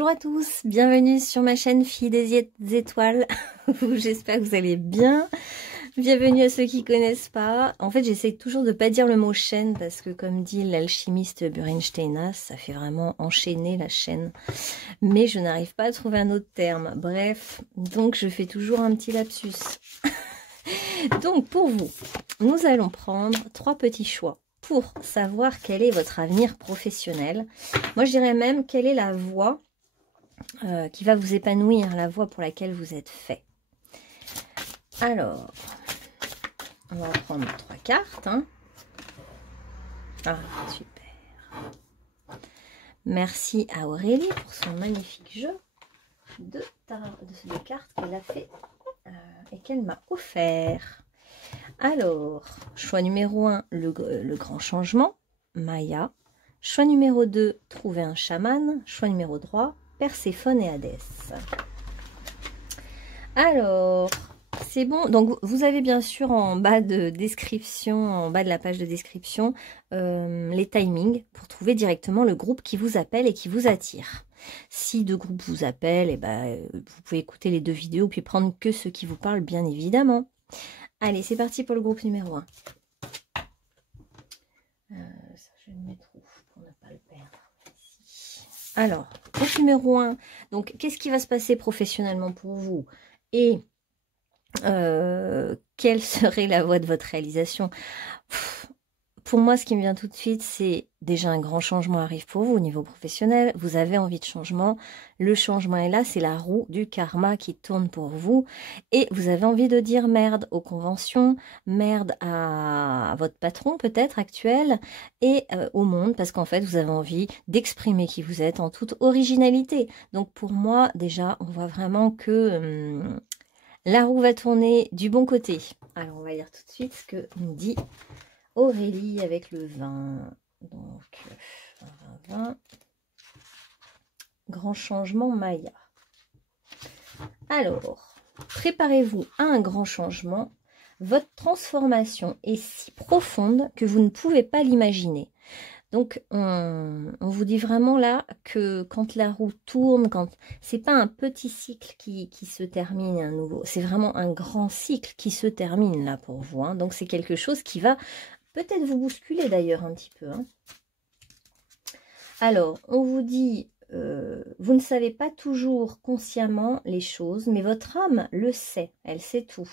Bonjour à tous, bienvenue sur ma chaîne Filles des Étoiles. J'espère que vous allez bien. Bienvenue à ceux qui connaissent pas. En fait, j'essaie toujours de pas dire le mot chaîne parce que comme dit l'alchimiste Burensteinas, ça fait vraiment enchaîner la chaîne. Mais je n'arrive pas à trouver un autre terme. Bref, donc je fais toujours un petit lapsus. Donc pour vous, nous allons prendre 3 petits choix pour savoir quel est votre avenir professionnel. Moi, je dirais même quelle est la voie qui va vous épanouir, la voie pour laquelle vous êtes fait. Alors, on va prendre 3 cartes. Hein. Ah, super. Merci à Aurélie pour son magnifique jeu de cartes qu'elle a fait et qu'elle m'a offert. Alors, choix numéro 1, le grand changement, Maya. Choix numéro 2, trouver un chaman. Choix numéro 3, Perséphone et Hadès. Alors, c'est bon. Donc, vous avez bien sûr en bas de description, en bas de la page de description, les timings pour trouver directement le groupe qui vous appelle et qui vous attire. Si 2 groupes vous appellent, et vous pouvez écouter les 2 vidéos puis prendre que ceux qui vous parlent, bien évidemment. Allez, c'est parti pour le groupe numéro 1. Ça, je vais le mettre où pour ne pas le perdre. Ici. Alors, groupe numéro 1. Donc, qu'est-ce qui va se passer professionnellement pour vous? Et quelle serait la voie de votre réalisation? Pour moi, ce qui me vient tout de suite, c'est déjà un grand changement arrive pour vous au niveau professionnel. Vous avez envie de changement. Le changement est là, c'est la roue du karma qui tourne pour vous. Et vous avez envie de dire merde aux conventions, merde à votre patron peut-être actuel et au monde parce qu'en fait, vous avez envie d'exprimer qui vous êtes en toute originalité. Donc pour moi, déjà, on voit vraiment que la roue va tourner du bon côté. Alors, on va lire tout de suite ce que nous dit Aurélie avec le 20. Donc, 20. Grand changement Maya. Alors, préparez-vous à un grand changement. Votre transformation est si profonde que vous ne pouvez pas l'imaginer. Donc, on vous dit vraiment là que quand la roue tourne, c'est pas un petit cycle qui se termine à nouveau, c'est vraiment un grand cycle qui se termine là pour vous. Hein. Donc, c'est quelque chose qui va peut-être vous bousculer d'ailleurs un petit peu. Hein. Alors, on vous dit, vous ne savez pas toujours consciemment les choses, mais votre âme le sait, elle sait tout.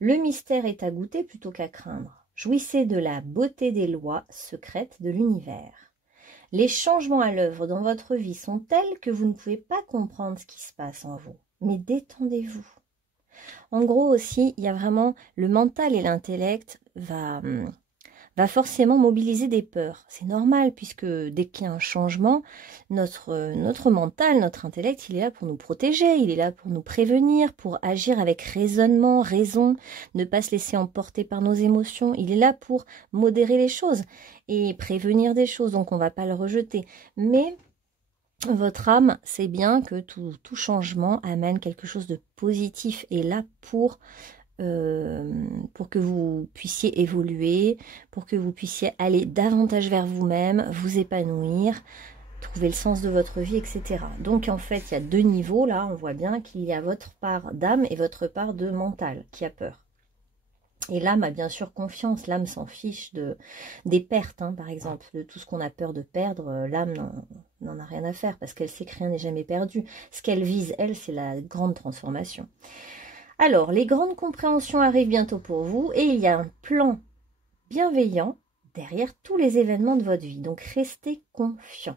Le mystère est à goûter plutôt qu'à craindre. Jouissez de la beauté des lois secrètes de l'univers. Les changements à l'œuvre dans votre vie sont tels que vous ne pouvez pas comprendre ce qui se passe en vous. Mais détendez-vous. En gros aussi, il y a vraiment le mental et l'intellect va forcément mobiliser des peurs. C'est normal puisque dès qu'il y a un changement, notre mental, notre intellect, il est là pour nous protéger, il est là pour nous prévenir, pour agir avec raisonnement, raison, ne pas se laisser emporter par nos émotions. Il est là pour modérer les choses et prévenir des choses, donc on ne va pas le rejeter. Mais votre âme sait bien que tout changement amène quelque chose de positif et là pour que vous puissiez évoluer, pour que vous puissiez aller davantage vers vous-même, vous épanouir, trouver le sens de votre vie, etc. Donc en fait, il y a 2 niveaux, là, on voit bien qu'il y a votre part d'âme et votre part de mental qui a peur. Et l'âme a bien sûr confiance, l'âme s'en fiche des pertes, hein, par exemple, de tout ce qu'on a peur de perdre, l'âme n'en a rien à faire parce qu'elle sait que rien n'est jamais perdu. Ce qu'elle vise, elle, c'est la grande transformation. Alors, les grandes compréhensions arrivent bientôt pour vous et il y a un plan bienveillant derrière tous les événements de votre vie. Donc, restez confiant.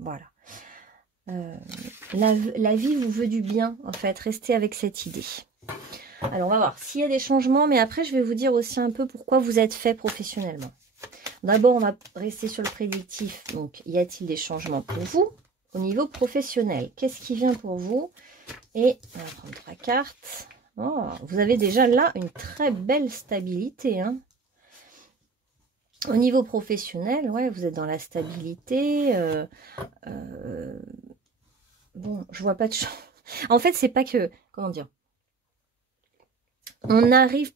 Voilà. La vie vous veut du bien, en fait. Restez avec cette idée. Alors, on va voir s'il y a des changements, mais après, je vais vous dire aussi un peu pourquoi vous êtes fait professionnellement. D'abord, on va rester sur le prédictif. Donc, y a-t-il des changements pour vous au niveau professionnel? Qu'est-ce qui vient pour vous? Et on va prendre 3 cartes. Oh, vous avez déjà là une très belle stabilité. Hein. Au niveau professionnel, ouais, vous êtes dans la stabilité. Bon, je vois pas de chance. En fait, c'est pas que... Comment dire? On arrive...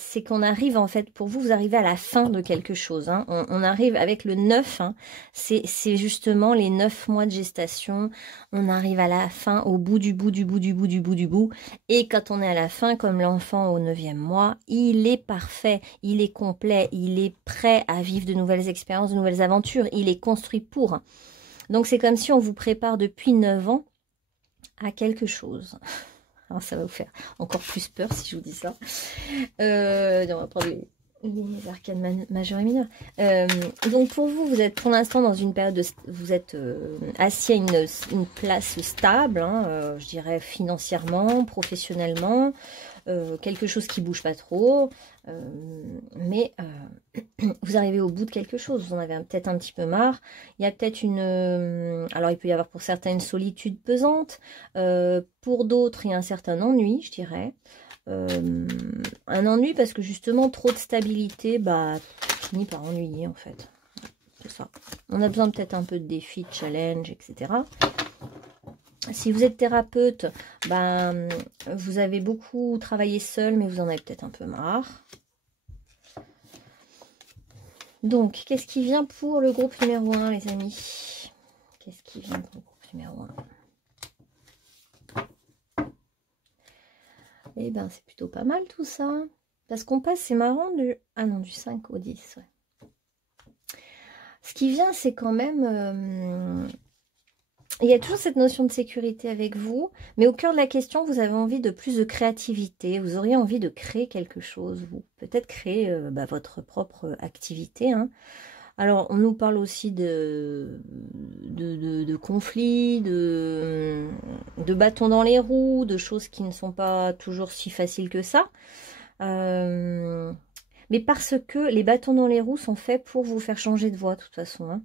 c'est qu'on arrive en fait, pour vous, vous arrivez à la fin de quelque chose. Hein. On arrive avec le 9, hein, c'est justement les 9 mois de gestation. On arrive à la fin, au bout du bout, du bout, du bout, du bout, du bout. Et quand on est à la fin, comme l'enfant au 9e mois, il est parfait, il est complet, il est prêt à vivre de nouvelles expériences, de nouvelles aventures. Il est construit pour. Donc c'est comme si on vous prépare depuis 9 ans à quelque chose. Alors ça va vous faire encore plus peur si je vous dis ça. On va prendre les arcanes majeures et mineures. Donc pour vous, vous êtes pour l'instant dans une période de... Vous êtes assis à une place stable, hein, je dirais financièrement, professionnellement. Quelque chose qui bouge pas trop. Mais vous arrivez au bout de quelque chose. Vous en avez peut-être un petit peu marre. Il y a peut-être une... alors il peut y avoir pour certains une solitude pesante. Pour d'autres, il y a un certain ennui, je dirais. Un ennui parce que justement trop de stabilité bah finit par ennuyer en fait, c'est ça. On a besoin peut-être un peu de défis, de challenge, etc. Si vous êtes thérapeute, ben vous avez beaucoup travaillé seul mais vous en avez peut-être un peu marre. Donc qu'est-ce qui vient pour le groupe numéro 1 les amis? Qu'est-ce qui vient pour le groupe numéro 1? Eh ben, c'est plutôt pas mal tout ça. Parce qu'on passe, c'est marrant, du 5 au 10. Ouais. Ce qui vient, c'est quand même... il y a toujours cette notion de sécurité avec vous. Mais au cœur de la question, vous avez envie de plus de créativité. Vous auriez envie de créer quelque chose. Vous peut-être créer votre propre activité. Hein. Alors, on nous parle aussi de conflits, de bâtons dans les roues, de choses qui ne sont pas toujours si faciles que ça. Mais parce que les bâtons dans les roues sont faits pour vous faire changer de voie, de toute façon. Hein.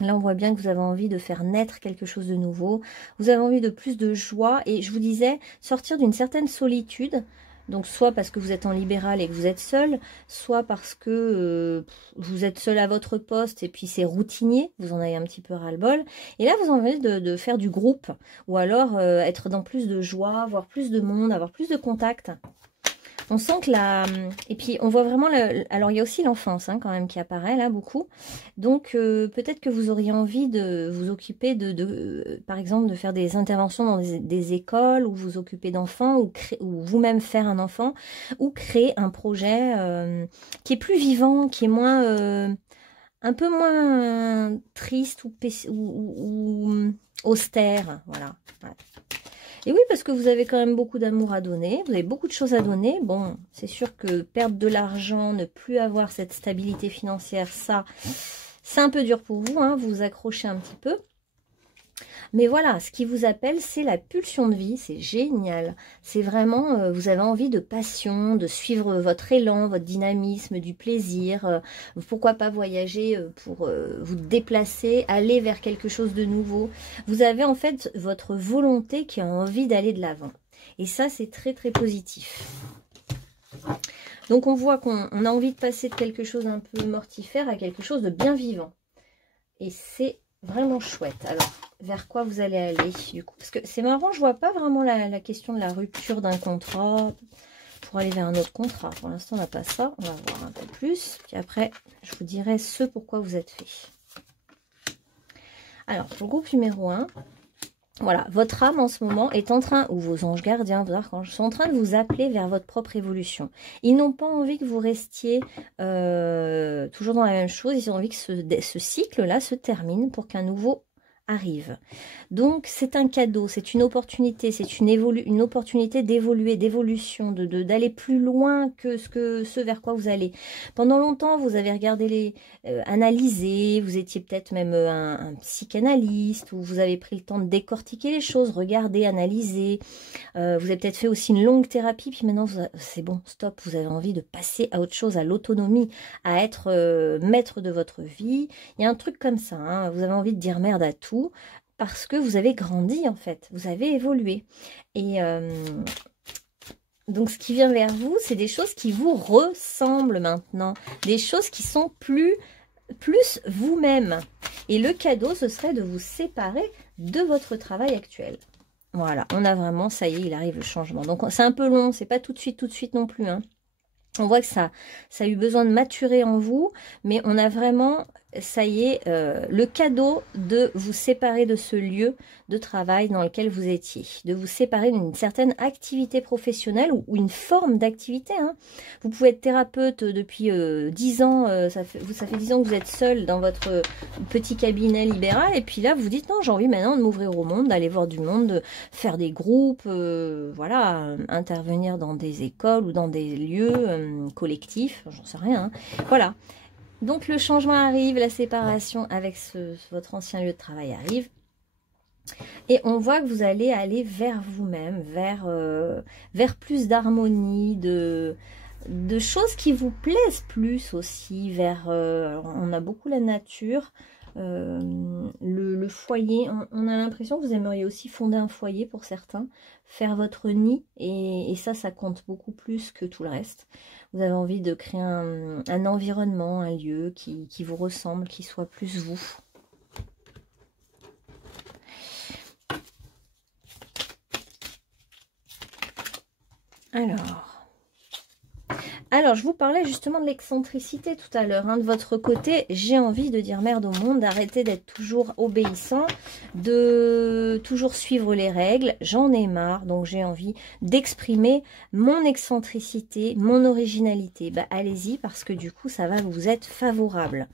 Là, on voit bien que vous avez envie de faire naître quelque chose de nouveau. Vous avez envie de plus de joie. Et je vous disais, sortir d'une certaine solitude. Donc, soit parce que vous êtes en libéral et que vous êtes seul, soit parce que vous êtes seul à votre poste et puis c'est routinier, vous en avez un petit peu ras-le-bol. Et là, vous avez envie de faire du groupe ou alors être dans plus de joie, avoir plus de monde, avoir plus de contacts. On sent que et puis on voit vraiment... Alors il y a aussi l'enfance hein, quand même qui apparaît là beaucoup. Donc peut-être que vous auriez envie de vous occuper par exemple de faire des interventions dans des écoles ou vous occuper d'enfants ou vous-même faire un enfant ou créer un projet qui est plus vivant, qui est moins... un peu moins triste ou austère. Voilà. Ouais. Et oui, parce que vous avez quand même beaucoup d'amour à donner, vous avez beaucoup de choses à donner. Bon, c'est sûr que perdre de l'argent, ne plus avoir cette stabilité financière, ça, c'est un peu dur pour vous, hein, vous vous accrochez un petit peu. Mais voilà, ce qui vous appelle, c'est la pulsion de vie, c'est génial. C'est vraiment, vous avez envie de passion, de suivre votre élan, votre dynamisme, du plaisir. Pourquoi pas voyager pour vous déplacer, aller vers quelque chose de nouveau. Vous avez en fait votre volonté qui a envie d'aller de l'avant. Et ça, c'est très très positif. Donc on voit qu'on a envie de passer de quelque chose un peu mortifère à quelque chose de bien vivant. Et c'est vraiment chouette. Alors, vers quoi vous allez aller du coup? Parce que c'est marrant, je vois pas vraiment la question de la rupture d'un contrat pour aller vers un autre contrat. Pour l'instant, on n'a pas ça. On va voir un peu plus. Puis après, je vous dirai ce pourquoi vous êtes fait. Alors, pour le groupe numéro 1, voilà, votre âme en ce moment est en train, ou vos anges gardiens, vos archanges, sont en train de vous appeler vers votre propre évolution. Ils n'ont pas envie que vous restiez toujours dans la même chose. Ils ont envie que ce cycle-là se termine pour qu'un nouveau arrive. Donc, c'est un cadeau, c'est une opportunité, c'est une opportunité d'évoluer, d'évolution, d'aller plus loin que ce vers quoi vous allez. Pendant longtemps, vous avez regardé analysé, vous étiez peut-être même un psychanalyste, ou vous avez pris le temps de décortiquer les choses, regarder, analyser. Vous avez peut-être fait aussi une longue thérapie, puis maintenant, c'est bon, stop, vous avez envie de passer à autre chose, à l'autonomie, à être maître de votre vie. Il y a un truc comme ça, hein, vous avez envie de dire merde à tout, parce que vous avez grandi en fait, vous avez évolué. Et donc ce qui vient vers vous, c'est des choses qui vous ressemblent maintenant, des choses qui sont plus vous-même. Et le cadeau, ce serait de vous séparer de votre travail actuel. Voilà, on a vraiment, ça y est, il arrive le changement. Donc c'est un peu long, c'est pas tout de suite non plus. Hein. On voit que ça a eu besoin de maturer en vous, mais on a vraiment, ça y est, le cadeau de vous séparer de ce lieu de travail dans lequel vous étiez, de vous séparer d'une certaine activité professionnelle ou une forme d'activité. Hein. Vous pouvez être thérapeute depuis 10 ans, ça fait 10 ans que vous êtes seul dans votre petit cabinet libéral, et puis là vous dites non, j'ai envie maintenant de m'ouvrir au monde, d'aller voir du monde, de faire des groupes, voilà, intervenir dans des écoles ou dans des lieux collectifs, j'en sais rien. Hein. Voilà. Donc le changement arrive, la séparation avec votre ancien lieu de travail arrive. Et on voit que vous allez aller vers vous-même, vers plus d'harmonie, de choses qui vous plaisent plus aussi, on a beaucoup la nature, le foyer, on a l'impression que vous aimeriez aussi fonder un foyer pour certains, faire votre nid, et ça compte beaucoup plus que tout le reste. Vous avez envie de créer un environnement, un lieu qui vous ressemble, qui soit plus vous. Alors, je vous parlais justement de l'excentricité tout à l'heure. Hein. De votre côté, j'ai envie de dire merde au monde, d'arrêter d'être toujours obéissant, de toujours suivre les règles. J'en ai marre, donc j'ai envie d'exprimer mon excentricité, mon originalité. Bah, allez-y, parce que du coup, ça va vous être favorable.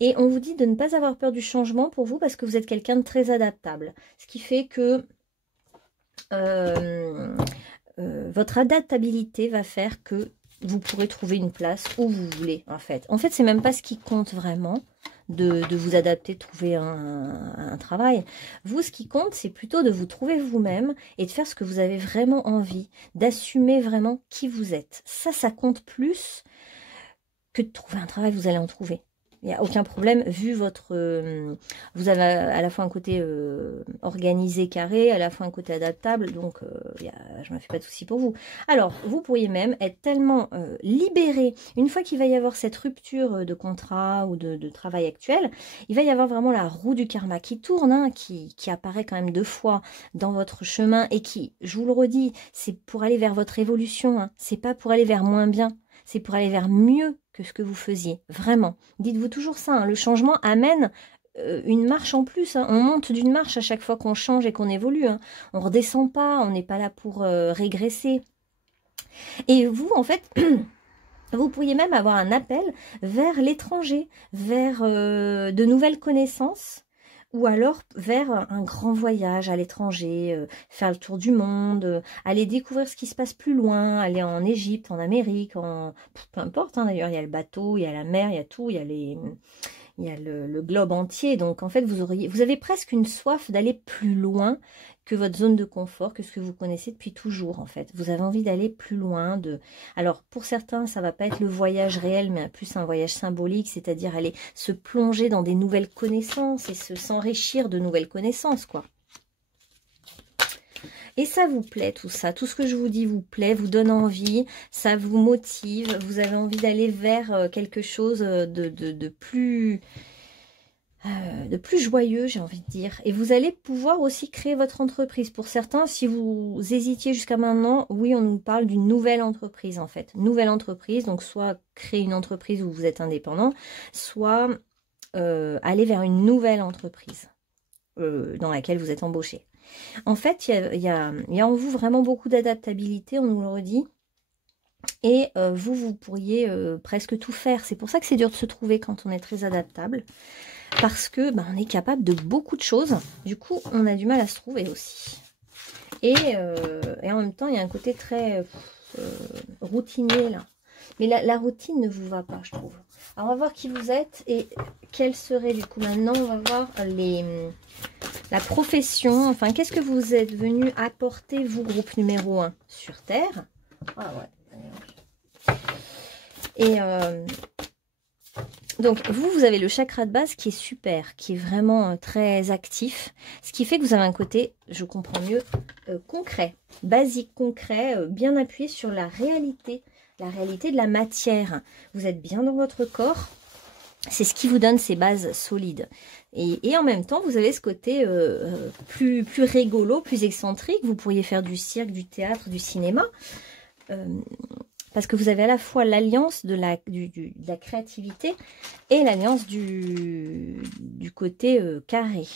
Et on vous dit de ne pas avoir peur du changement pour vous, parce que vous êtes quelqu'un de très adaptable. Ce qui fait que... votre adaptabilité va faire que vous pourrez trouver une place où vous voulez, en fait. En fait, c'est même pas ce qui compte vraiment, de vous adapter, de trouver un travail. Vous, ce qui compte, c'est plutôt de vous trouver vous-même et de faire ce que vous avez vraiment envie, d'assumer vraiment qui vous êtes. Ça compte plus que de trouver un travail, vous allez en trouver. Il n'y a aucun problème, vu votre... vous avez à la fois un côté organisé, carré, à la fois un côté adaptable, donc je ne me fais pas de soucis pour vous. Alors, vous pourriez même être tellement libéré, une fois qu'il va y avoir cette rupture de contrat ou de travail actuel, il va y avoir vraiment la roue du karma qui tourne, hein, qui apparaît quand même 2 fois dans votre chemin, et qui, je vous le redis, c'est pour aller vers votre évolution, hein, c'est pas pour aller vers moins bien. C'est pour aller vers mieux que ce que vous faisiez, vraiment. Dites-vous toujours ça, hein, le changement amène une marche en plus. Hein. On monte d'une marche à chaque fois qu'on change et qu'on évolue. Hein. On ne redescend pas, on n'est pas là pour régresser. Et vous, en fait... Vous pourriez même avoir un appel vers l'étranger, vers de nouvelles connaissances, ou alors vers un grand voyage à l'étranger, faire le tour du monde, aller découvrir ce qui se passe plus loin, aller en Égypte, en Amérique, peu importe, hein, d'ailleurs, il y a le bateau, il y a la mer, il y a tout, il y a le globe entier. Donc en fait, vous avez presque une soif d'aller plus loin que votre zone de confort, que ce que vous connaissez depuis toujours, en fait. Vous avez envie d'aller plus loin. Alors, pour certains, ça va pas être le voyage réel, mais plus un voyage symbolique, c'est-à-dire aller se plonger dans des nouvelles connaissances et s'enrichir de nouvelles connaissances, quoi. Et ça vous plaît, tout ça. Tout ce que je vous dis vous plaît, vous donne envie, ça vous motive, vous avez envie d'aller vers quelque chose de plus joyeux, j'ai envie de dire. Et vous allez pouvoir aussi créer votre entreprise. Pour certains, si vous hésitiez jusqu'à maintenant, oui, on nous parle d'une nouvelle entreprise, en fait. Nouvelle entreprise, donc soit créer une entreprise où vous êtes indépendant, soit aller vers une nouvelle entreprise dans laquelle vous êtes embauché. En fait, il y a en vous vraiment beaucoup d'adaptabilité, on nous le redit. Et vous pourriez presque tout faire. C'est pour ça que c'est dur de se trouver quand on est très adaptable. Parce que on est capable de beaucoup de choses. Du coup, on a du mal à se trouver aussi. Et en même temps, il y a un côté très routinier là. Mais la routine ne vous va pas, je trouve. Alors, on va voir qui vous êtes et quelle serait du coup maintenant. On va voir la profession. Enfin, qu'est-ce que vous êtes venu apporter, vous, groupe numéro 1 sur Terre. Ah ouais. Et donc, vous avez le chakra de base qui est super, qui est vraiment très actif. Ce qui fait que vous avez un côté, je comprends mieux, concret, basique, concret, bien appuyé sur la réalité de la matière. Vous êtes bien dans votre corps. C'est ce qui vous donne ces bases solides. Et en même temps, vous avez ce côté plus rigolo, plus excentrique. Vous pourriez faire du cirque, du théâtre, du cinéma. Parce que vous avez à la fois l'alliance de la créativité et l'alliance du côté carré.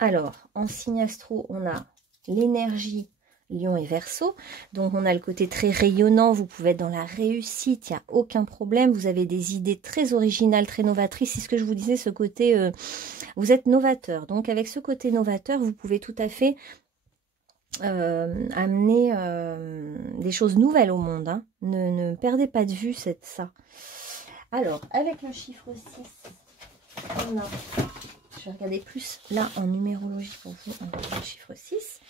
Alors, en signe astro, on a l'énergie Lion et Verseau. Donc, on a le côté très rayonnant. Vous pouvez être dans la réussite. Il n'y a aucun problème. Vous avez des idées très originales, très novatrices. C'est ce que je vous disais, ce côté... vous êtes novateur. Donc, avec ce côté novateur, vous pouvez tout à fait amener des choses nouvelles au monde. Hein. Ne perdez pas de vue ça. Alors, avec le chiffre 6, on a... Je vais regarder plus là en numérologie pour vous, le chiffre 6.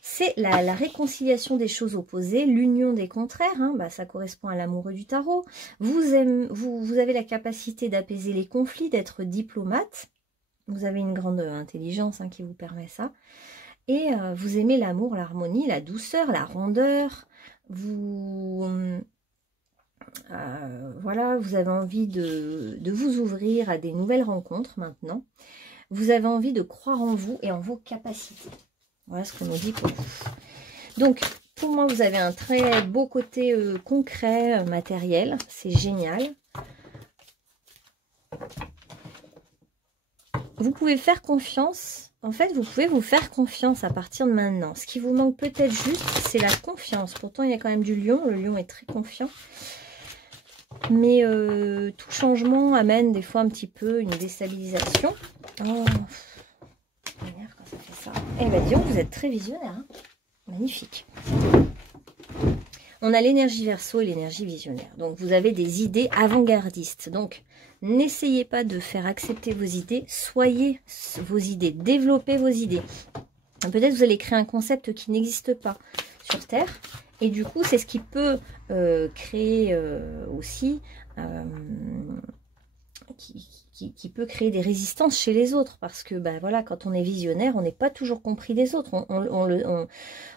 C'est la réconciliation des choses opposées, l'union des contraires, hein, bah, ça correspond à l'amoureux du tarot. Vous avez la capacité d'apaiser les conflits, d'être diplomate. Vous avez une grande intelligence qui vous permet ça. Et vous aimez l'amour, l'harmonie, la douceur, la rondeur. Voilà, vous avez envie de vous ouvrir à des nouvelles rencontres maintenant. Vous avez envie de croire en vous et en vos capacités. Voilà ce qu'on nous dit pour vous. Donc, pour moi, vous avez un très beau côté concret, matériel. C'est génial. Vous pouvez faire confiance. En fait, vous pouvez vous faire confiance à partir de maintenant. Ce qui vous manque peut-être juste, c'est la confiance. Pourtant, il y a quand même du lion. Le lion est très confiant. Mais tout changement amène des fois un petit peu une déstabilisation. Oh, ça m'énerve quand ça fait ça. Eh bien, disons que vous êtes très visionnaire. Hein. Magnifique. On a l'énergie Verseau et l'énergie visionnaire. Donc, vous avez des idées avant-gardistes. Donc, n'essayez pas de faire accepter vos idées. Soyez vos idées. Développez vos idées. Peut-être vous allez créer un concept qui n'existe pas sur Terre. Et du coup, c'est ce qui peut créer aussi... qui peut créer des résistances chez les autres. Parce que, ben voilà, quand on est visionnaire, on n'est pas toujours compris des autres.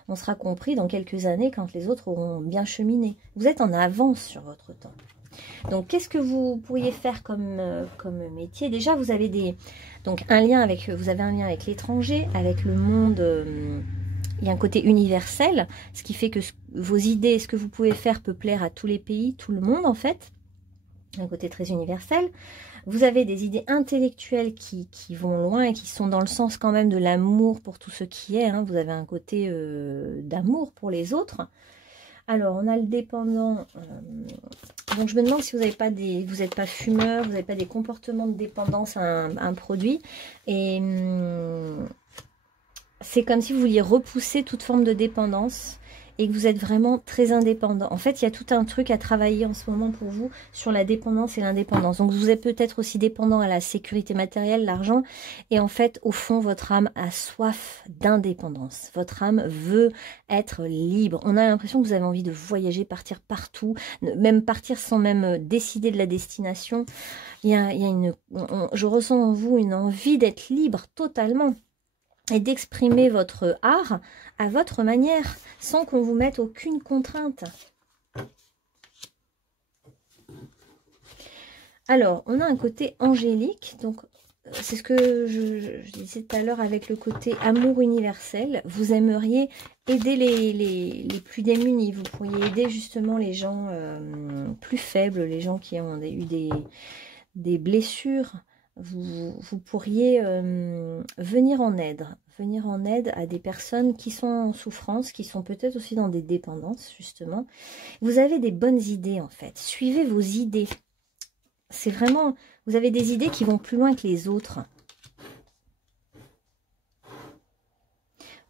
On sera compris dans quelques années quand les autres auront bien cheminé. Vous êtes en avance sur votre temps. Donc, qu'est-ce que vous pourriez faire comme métier? Déjà, vous avez vous avez un lien avec l'étranger, avec le monde... il y a un côté universel, ce qui fait que vos idées, ce que vous pouvez faire peut plaire à tous les pays, tout le monde en fait. Un côté très universel. Vous avez des idées intellectuelles qui vont loin et qui sont dans le sens quand même de l'amour pour tout ce qui est. Hein. Vous avez un côté d'amour pour les autres. Alors, on a le dépendant. Donc, je me demande si vous n'êtes pas fumeur, vous n'avez pas des comportements de dépendance à un produit. Et c'est comme si vous vouliez repousser toute forme de dépendance et que vous êtes vraiment très indépendant. En fait, il y a tout un truc à travailler en ce moment pour vous sur la dépendance et l'indépendance. Donc, vous êtes peut-être aussi dépendant à la sécurité matérielle, l'argent. Et en fait, au fond, votre âme a soif d'indépendance. Votre âme veut être libre. On a l'impression que vous avez envie de voyager, partir partout, même partir sans même décider de la destination. Je ressens en vous une envie d'être libre totalement. Et d'exprimer votre art à votre manière, sans qu'on vous mette aucune contrainte. Alors, on a un côté angélique, donc c'est ce que je disais tout à l'heure avec le côté amour universel. Vous aimeriez aider les plus démunis, vous pourriez aider justement les gens plus faibles, les gens qui ont eu des blessures. Vous pourriez venir en aide à des personnes qui sont en souffrance, qui sont peut-être aussi dans des dépendances, justement. Vous avez des bonnes idées, en fait. Suivez vos idées. C'est vraiment... Vous avez des idées qui vont plus loin que les autres.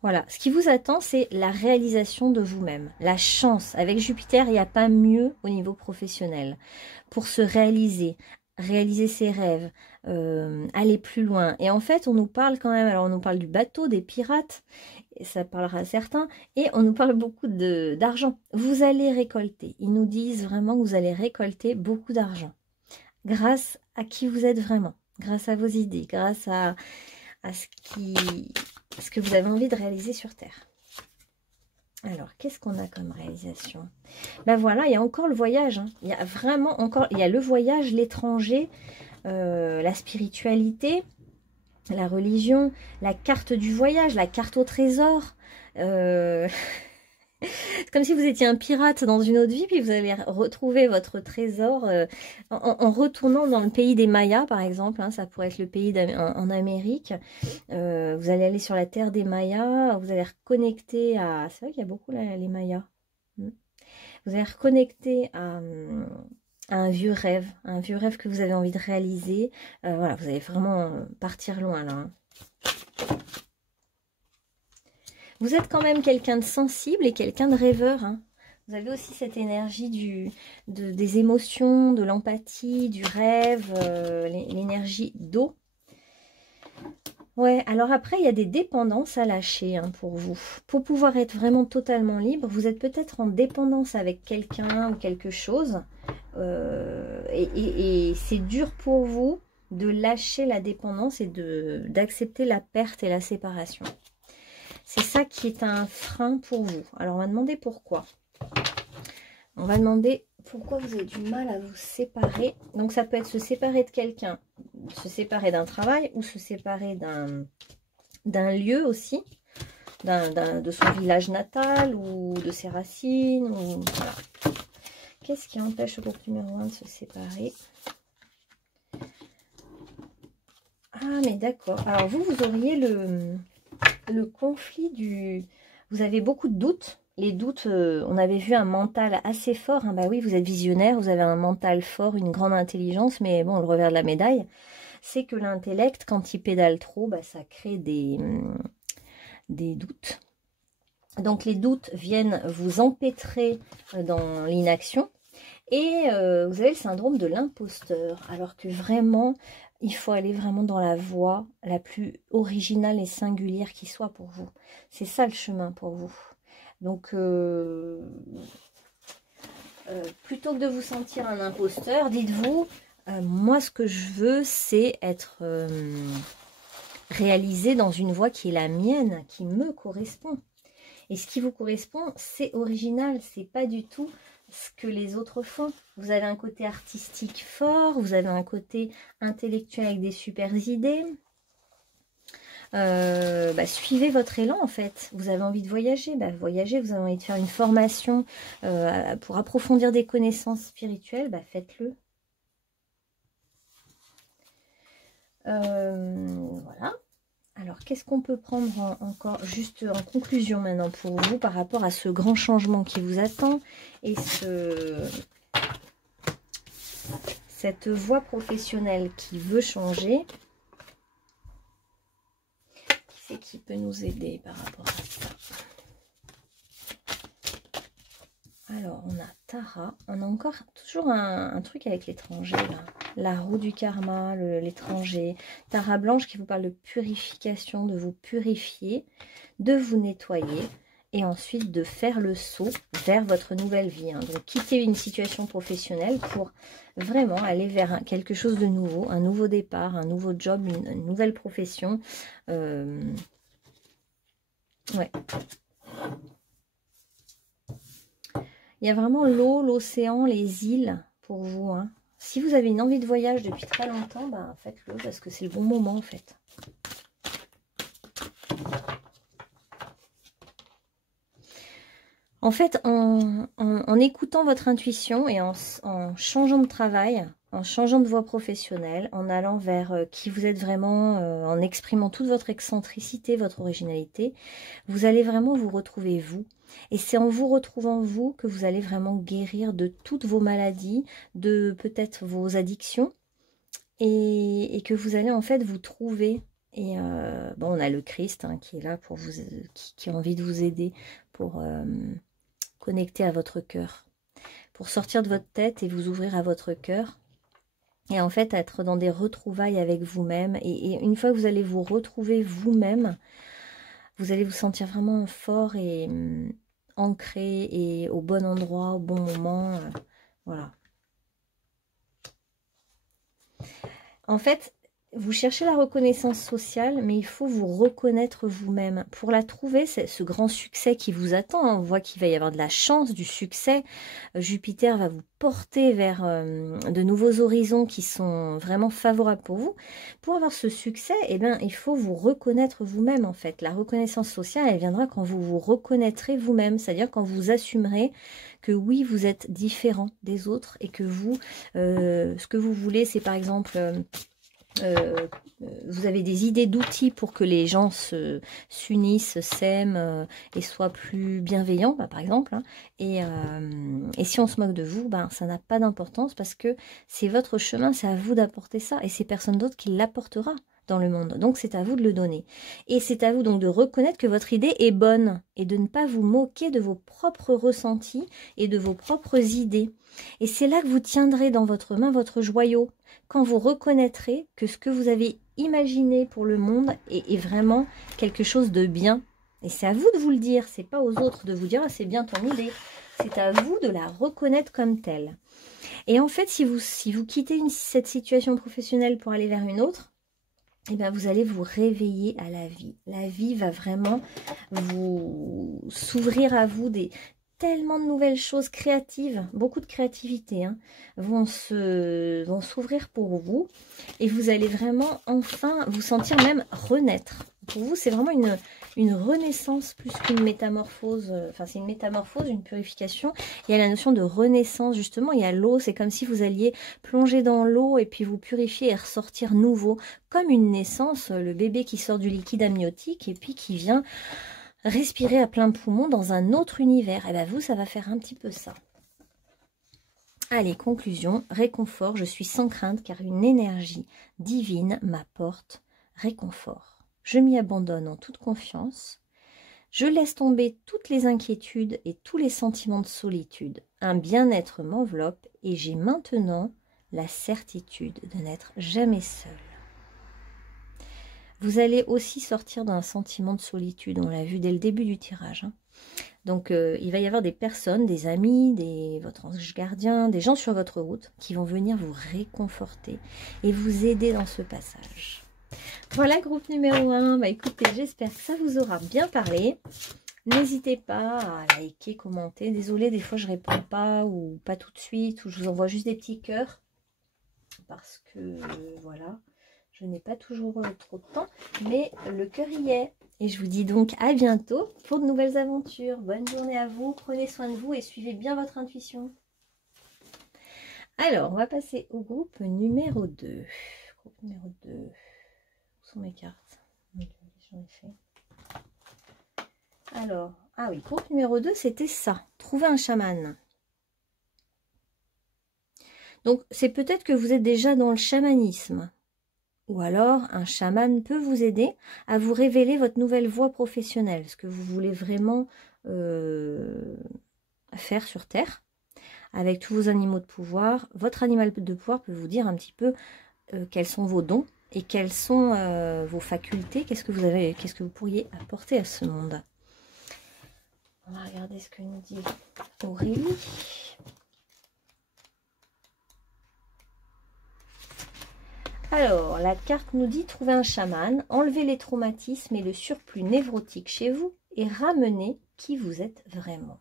Voilà. Ce qui vous attend, c'est la réalisation de vous-même. La chance. Avec Jupiter, il n'y a pas mieux au niveau professionnel. Pour se réaliser ses rêves, aller plus loin. Et en fait, on nous parle quand même, alors on nous parle du bateau, des pirates, et ça parlera à certains, et on nous parle beaucoup d'argent. Vous allez récolter. Ils nous disent vraiment que vous allez récolter beaucoup d'argent. Grâce à qui vous êtes vraiment, grâce à vos idées, grâce à ce que vous avez envie de réaliser sur Terre. Alors, qu'est-ce qu'on a comme réalisation? Ben voilà, il y a encore le voyage. Hein. Il y a vraiment encore... Il y a le voyage, l'étranger, la spiritualité, la religion, la carte du voyage, la carte au trésor. C'est comme si vous étiez un pirate dans une autre vie, puis vous allez retrouver votre trésor en retournant dans le pays des Mayas, par exemple. Hein, ça pourrait être le pays en Amérique. Vous allez aller sur la terre des Mayas, vous allez reconnecter à... C'est vrai qu'il y a beaucoup là, les Mayas. Vous allez reconnecter à un vieux rêve que vous avez envie de réaliser. Voilà, vous allez vraiment partir loin là. Hein. Vous êtes quand même quelqu'un de sensible et quelqu'un de rêveur. Hein. Vous avez aussi cette énergie des émotions, de l'empathie, du rêve, l'énergie d'eau. Ouais, alors après, il y a des dépendances à lâcher hein, pour vous. Pour pouvoir être vraiment totalement libre, vous êtes peut-être en dépendance avec quelqu'un ou quelque chose. Et c'est dur pour vous de lâcher la dépendance et d'accepter la perte et la séparation. C'est ça qui est un frein pour vous. Alors, on va demander pourquoi. On va demander pourquoi vous avez du mal à vous séparer. Donc, ça peut être se séparer de quelqu'un, se séparer d'un travail ou se séparer d'un lieu aussi, de son village natal ou de ses racines. Ou, voilà. Qu'est-ce qui empêche le groupe numéro 1 de se séparer? Ah, mais d'accord. Alors, vous auriez le conflit du... Vous avez beaucoup de doutes. Les doutes, on avait vu un mental assez fort. Hein. Bah oui, vous êtes visionnaire, vous avez un mental fort, une grande intelligence. Mais bon, le revers de la médaille, c'est que l'intellect, quand il pédale trop, bah, ça crée des doutes. Donc les doutes viennent vous empêtrer dans l'inaction. Et vous avez le syndrome de l'imposteur. Alors que vraiment... Il faut aller vraiment dans la voie la plus originale et singulière qui soit pour vous. C'est ça le chemin pour vous. Donc, plutôt que de vous sentir un imposteur, dites-vous, moi ce que je veux, c'est être réalisé dans une voie qui est la mienne, qui me correspond. Et ce qui vous correspond, c'est original, c'est pas du tout ce que les autres font. Vous avez un côté artistique fort, vous avez un côté intellectuel avec des super idées. Suivez votre élan en fait. Vous avez envie de voyager, voyagez, vous avez envie de faire une formation pour approfondir des connaissances spirituelles, faites-le. Voilà. Alors, qu'est-ce qu'on peut prendre encore juste en conclusion maintenant pour vous par rapport à ce grand changement qui vous attend et cette voie professionnelle qui veut changer? Qui c'est qui peut nous aider par rapport à ça? Alors, on a Tara. On a encore toujours un truc avec l'étranger, là. La roue du karma, l'étranger. Tara Blanche qui vous parle de purification, de vous purifier, de vous nettoyer et ensuite de faire le saut vers votre nouvelle vie. Hein. Donc, quitter une situation professionnelle pour vraiment aller vers quelque chose de nouveau, un nouveau départ, un nouveau job, une nouvelle profession. Ouais. Il y a vraiment l'eau, l'océan, les îles pour vous. Hein. Si vous avez une envie de voyage depuis très longtemps, faites-le parce que c'est le bon moment en fait. En fait, en écoutant votre intuition et en changeant de travail, en changeant de voie professionnelle, en allant vers qui vous êtes vraiment, en exprimant toute votre excentricité, votre originalité, vous allez vraiment vous retrouver vous. Et c'est en vous retrouvant vous que vous allez vraiment guérir de toutes vos maladies, de peut-être vos addictions, et que vous allez en fait vous trouver. Et on a le Christ hein, qui est là pour vous, qui a envie de vous aider pour connecter à votre cœur, pour sortir de votre tête et vous ouvrir à votre cœur. Et en fait, être dans des retrouvailles avec vous-même. Et une fois que vous allez vous retrouver vous-même, vous allez vous sentir vraiment fort et ancré et au bon endroit, au bon moment. Voilà. En fait, vous cherchez la reconnaissance sociale, mais il faut vous reconnaître vous-même. Pour la trouver, c'est ce grand succès qui vous attend. On voit qu'il va y avoir de la chance, du succès. Jupiter va vous porter vers de nouveaux horizons qui sont vraiment favorables pour vous. Pour avoir ce succès, eh bien, il faut vous reconnaître vous-même, en fait. La reconnaissance sociale, elle viendra quand vous vous reconnaîtrez vous-même, c'est-à-dire quand vous assumerez que oui, vous êtes différent des autres et que vous, ce que vous voulez, c'est par exemple... vous avez des idées d'outils pour que les gens s'unissent, s'aiment et soient plus bienveillants, bah, par exemple. Hein. Et si on se moque de vous, bah, ça n'a pas d'importance parce que c'est votre chemin, c'est à vous d'apporter ça. Et c'est personne d'autre qui l'apportera dans le monde. Donc c'est à vous de le donner. Et c'est à vous donc de reconnaître que votre idée est bonne et de ne pas vous moquer de vos propres ressentis et de vos propres idées. Et c'est là que vous tiendrez dans votre main votre joyau. Quand vous reconnaîtrez que ce que vous avez imaginé pour le monde est vraiment quelque chose de bien. Et c'est à vous de vous le dire, c'est pas aux autres de vous dire ah, c'est bien ton idée. C'est à vous de la reconnaître comme telle. Et en fait, si vous quittez cette situation professionnelle pour aller vers une autre, eh bien, vous allez vous réveiller à la vie. La vie va vraiment vous s'ouvrir à vous tellement de nouvelles choses créatives, beaucoup de créativité, hein, vont s'ouvrir pour vous et vous allez vraiment enfin vous sentir même renaître. Pour vous, c'est vraiment une renaissance plus qu'une métamorphose. Enfin, c'est une métamorphose, une purification. Il y a la notion de renaissance, justement. Il y a l'eau, c'est comme si vous alliez plonger dans l'eau et puis vous purifier et ressortir nouveau. Comme une naissance, le bébé qui sort du liquide amniotique et puis qui vient respirer à plein poumon dans un autre univers. Et bien vous, ça va faire un petit peu ça. Allez, conclusion, réconfort, je suis sans crainte car une énergie divine m'apporte réconfort. Je m'y abandonne en toute confiance. Je laisse tomber toutes les inquiétudes et tous les sentiments de solitude. Un bien-être m'enveloppe et j'ai maintenant la certitude de n'être jamais seule. Vous allez aussi sortir d'un sentiment de solitude, on l'a vu dès le début du tirage. Hein. Donc, il va y avoir des personnes, des amis, votre ange gardien, des gens sur votre route qui vont venir vous réconforter et vous aider dans ce passage. Voilà, groupe numéro 1. Bah, écoutez, j'espère que ça vous aura bien parlé. N'hésitez pas à liker, commenter. Désolée, des fois, je ne réponds pas ou pas tout de suite ou je vous envoie juste des petits cœurs parce que, voilà. Je n'ai pas toujours trop de temps, mais le cœur y est. Et je vous dis donc à bientôt pour de nouvelles aventures. Bonne journée à vous, prenez soin de vous et suivez bien votre intuition. Alors, on va passer au groupe numéro 2. Groupe numéro 2. Où sont mes cartes? J'en ai fait. Alors, ah oui, groupe numéro 2, c'était ça. Trouver un chaman. Donc, c'est peut-être que vous êtes déjà dans le chamanisme. Ou alors, un chaman peut vous aider à vous révéler votre nouvelle voie professionnelle, ce que vous voulez vraiment faire sur Terre, avec tous vos animaux de pouvoir. Votre animal de pouvoir peut vous dire un petit peu quels sont vos dons et quelles sont vos facultés, qu'est-ce que vous pourriez apporter à ce monde. On va regarder ce que nous dit Aurélie. Alors, la carte nous dit trouver un chaman, enlever les traumatismes et le surplus névrotique chez vous et ramener qui vous êtes vraiment.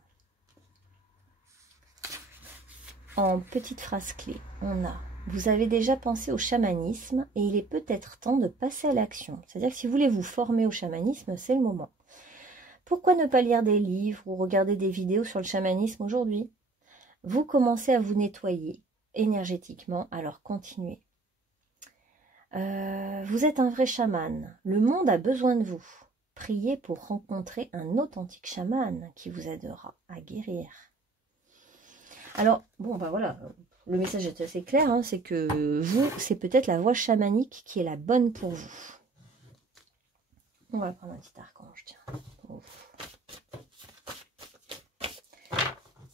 En petite phrase clé, on a « Vous avez déjà pensé au chamanisme et il est peut-être temps de passer à l'action. » C'est-à-dire que si vous voulez vous former au chamanisme, c'est le moment. Pourquoi ne pas lire des livres ou regarder des vidéos sur le chamanisme aujourd'hui? Vous commencez à vous nettoyer énergétiquement, alors continuez. Vous êtes un vrai chaman. Le monde a besoin de vous. Priez pour rencontrer un authentique chaman qui vous aidera à guérir. Alors, bon, bah voilà, le message est assez clair, hein, c'est que vous, c'est peut-être la voie chamanique qui est la bonne pour vous. On va prendre un petit archange, tiens.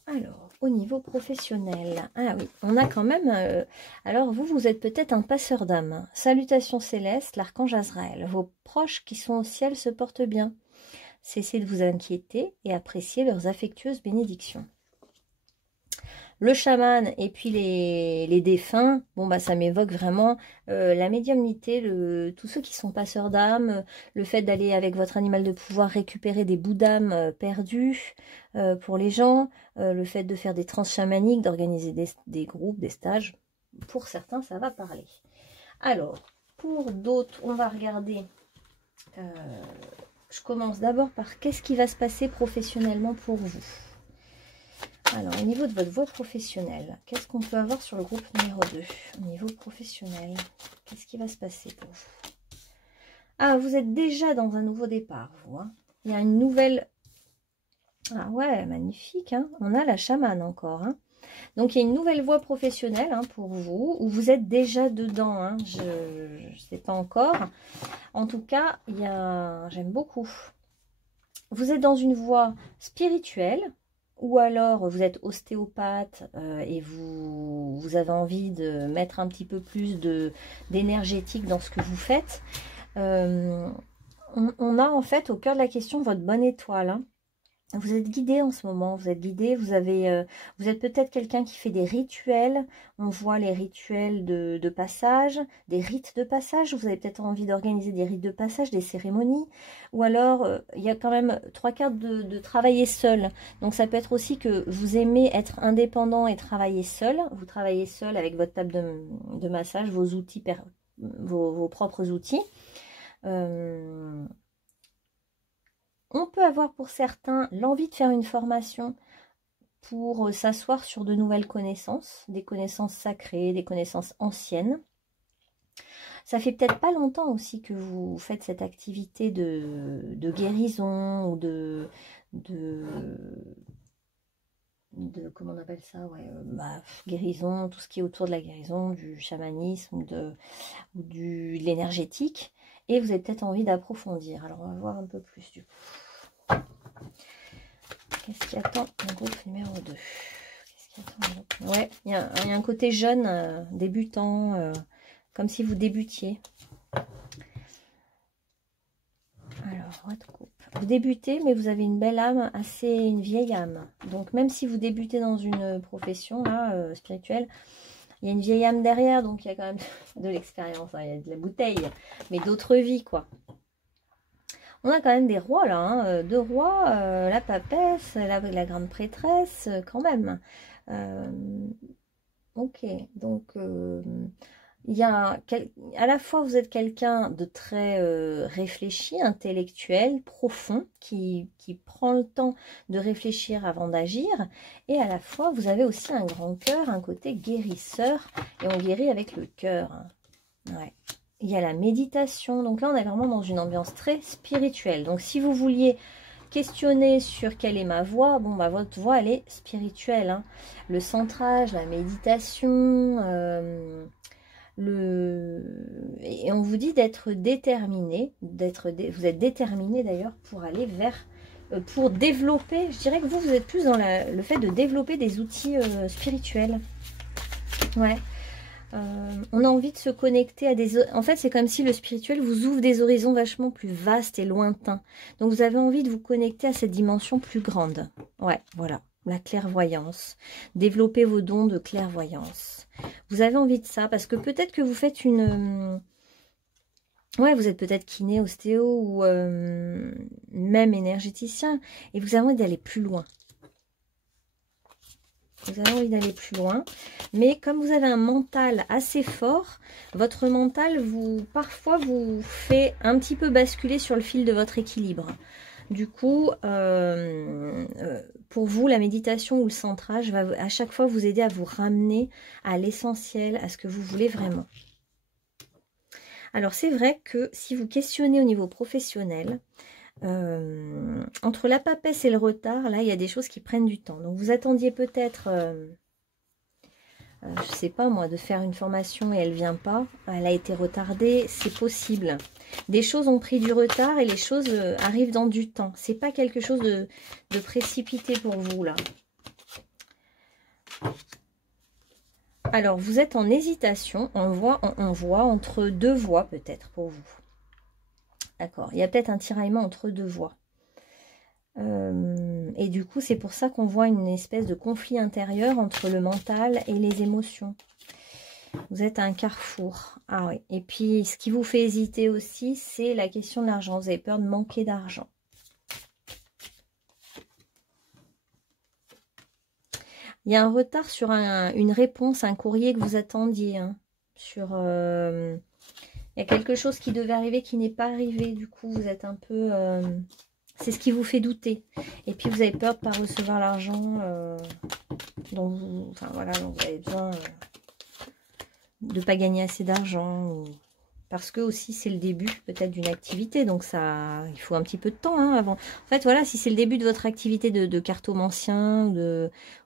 Alors, au niveau professionnel, ah oui, on a quand même... alors, vous êtes peut-être un passeur d'âme. Salutations célestes, l'archange Azraël. Vos proches qui sont au ciel se portent bien. Cessez de vous inquiéter et appréciez leurs affectueuses bénédictions. le chaman et puis les défunts, bon bah ça m'évoque vraiment la médiumnité, tous ceux qui sont passeurs d'âme, le fait d'aller avec votre animal de pouvoir récupérer des bouts d'âme perdus pour les gens, le fait de faire des trans chamaniques, d'organiser des groupes, des stages. Pour certains, ça va parler. Alors, pour d'autres, on va regarder. Je commence d'abord par qu'est-ce qui va se passer professionnellement pour vous. Alors, au niveau de votre voie professionnelle, qu'est-ce qu'on peut avoir sur le groupe numéro 2? Au niveau professionnel, qu'est-ce qui va se passer pour vous? Ah, vous êtes déjà dans un nouveau départ, vous. Hein. Il y a une nouvelle... Ah ouais, magnifique. Hein. On a la chamane encore. Hein. Donc, il y a une nouvelle voie professionnelle hein, pour vous, où vous êtes déjà dedans. Hein. Je ne sais pas encore. En tout cas, j'aime beaucoup. Vous êtes dans une voie spirituelle, ou alors vous êtes ostéopathe et vous avez envie de mettre un petit peu plus d'énergétique dans ce que vous faites. On a en fait au cœur de la question votre bonne étoile. Hein. Vous êtes guidé en ce moment, vous êtes guidé, vous êtes peut-être quelqu'un qui fait des rituels, on voit les rituels de passage, des rites de passage, vous avez peut-être envie d'organiser des rites de passage, des cérémonies, ou alors il y a quand même 3/4 de travailler seul, donc ça peut être aussi que vous aimez être indépendant et travailler seul, vous travaillez seul avec votre table de massage, vos outils, vos propres outils. On peut avoir pour certains l'envie de faire une formation pour s'asseoir sur de nouvelles connaissances, des connaissances sacrées, des connaissances anciennes. Ça fait peut-être pas longtemps aussi que vous faites cette activité de guérison ou de comment on appelle ça, ouais, guérison, tout ce qui est autour de la guérison, du chamanisme ou de l'énergétique. Et vous avez peut-être envie d'approfondir. Alors on va voir un peu plus du coup. Qu'est-ce qui attend le groupe numéro 2? Ouais, il y a un côté jeune, débutant, comme si vous débutiez. Alors, votre coupe. Vous débutez, mais vous avez une belle âme, une vieille âme. Donc, même si vous débutez dans une profession là, spirituelle, il y a une vieille âme derrière, donc il y a quand même de l'expérience. Hein, il y a de la bouteille, mais d'autres vies, quoi. On a quand même des rois là, hein, 2 rois, la papesse, la grande prêtresse, quand même. Ok, donc il y a à la fois vous êtes quelqu'un de très réfléchi, intellectuel, profond, qui prend le temps de réfléchir avant d'agir, et à la fois vous avez aussi un grand cœur, un côté guérisseur, et on guérit avec le cœur. Hein. Ouais. Il y a la méditation, donc là on est vraiment dans une ambiance très spirituelle. Donc si vous vouliez questionner sur quelle est ma voie, bon bah votre voie elle est spirituelle. Hein. Le centrage, la méditation, et on vous dit d'être déterminé, vous êtes déterminé d'ailleurs pour aller vers, pour développer, je dirais que vous êtes plus dans le fait de développer des outils spirituels. Ouais. On a envie de se connecter à des... En fait, c'est comme si le spirituel vous ouvre des horizons vachement plus vastes et lointains. Donc, vous avez envie de vous connecter à cette dimension plus grande. Ouais, voilà. La clairvoyance. Développer vos dons de clairvoyance. Vous avez envie de ça parce que peut-être que vous faites une... Ouais, vous êtes peut-être kiné, ostéo ou même énergéticien. Et vous avez envie d'aller plus loin. Vous avez envie d'aller plus loin, mais comme vous avez un mental assez fort, votre mental parfois vous fait un petit peu basculer sur le fil de votre équilibre. Du coup, pour vous, la méditation ou le centrage va à chaque fois vous aider à vous ramener à l'essentiel, à ce que vous voulez vraiment. Alors c'est vrai que si vous questionnez au niveau professionnel, entre la papesse et le retard, là, il y a des choses qui prennent du temps. Donc, vous attendiez peut-être, je sais pas moi, de faire une formation et elle vient pas. Elle a été retardée, c'est possible. Des choses ont pris du retard et les choses arrivent dans du temps. C'est pas quelque chose de précipité pour vous, là. Alors, vous êtes en hésitation. On voit entre 2 voies, peut-être, pour vous. D'accord, il y a peut-être un tiraillement entre 2 voies. Et du coup, c'est pour ça qu'on voit une espèce de conflit intérieur entre le mental et les émotions. Vous êtes à un carrefour. Ah oui. Et puis, ce qui vous fait hésiter aussi, c'est la question de l'argent. Vous avez peur de manquer d'argent. Il y a un retard sur une réponse, un courrier que vous attendiez. Hein, sur, il y a quelque chose qui devait arriver qui n'est pas arrivé. Du coup, vous êtes un peu... c'est ce qui vous fait douter. Et puis, vous avez peur de ne pas recevoir l'argent dont vous... Enfin, voilà, dont vous avez besoin... de ne pas gagner assez d'argent, parce que aussi c'est le début peut-être d'une activité, donc ça, il faut un petit peu de temps hein, avant. En fait, voilà, si c'est le début de votre activité de cartomancien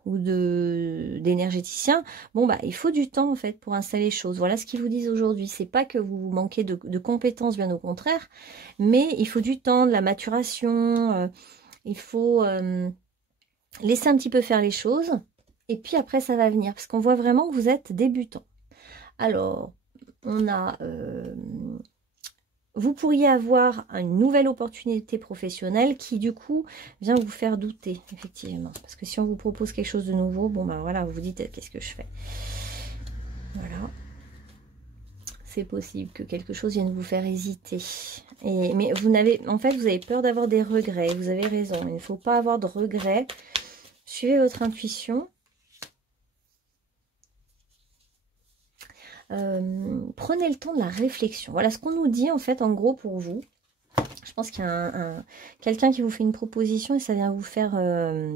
ou d'énergéticien, bon bah il faut du temps en fait pour installer les choses. Voilà ce qu'ils vous disent aujourd'hui. C'est pas que vous manquez de compétences, bien au contraire, mais il faut du temps, de la maturation, il faut laisser un petit peu faire les choses, et puis après ça va venir, parce qu'on voit vraiment que vous êtes débutant. Alors, on a... vous pourriez avoir une nouvelle opportunité professionnelle qui, du coup, vient vous faire douter, effectivement. Parce que si on vous propose quelque chose de nouveau, bon, ben voilà, vous vous dites, qu'est-ce que je fais? Voilà. C'est possible que quelque chose vienne vous faire hésiter. Mais vous n'avez... En fait, vous avez peur d'avoir des regrets. Vous avez raison. Il ne faut pas avoir de regrets. Suivez votre intuition. Prenez le temps de la réflexion. Voilà ce qu'on nous dit en fait en gros pour vous. Je pense qu'il y a quelqu'un qui vous fait une proposition et ça vient vous faire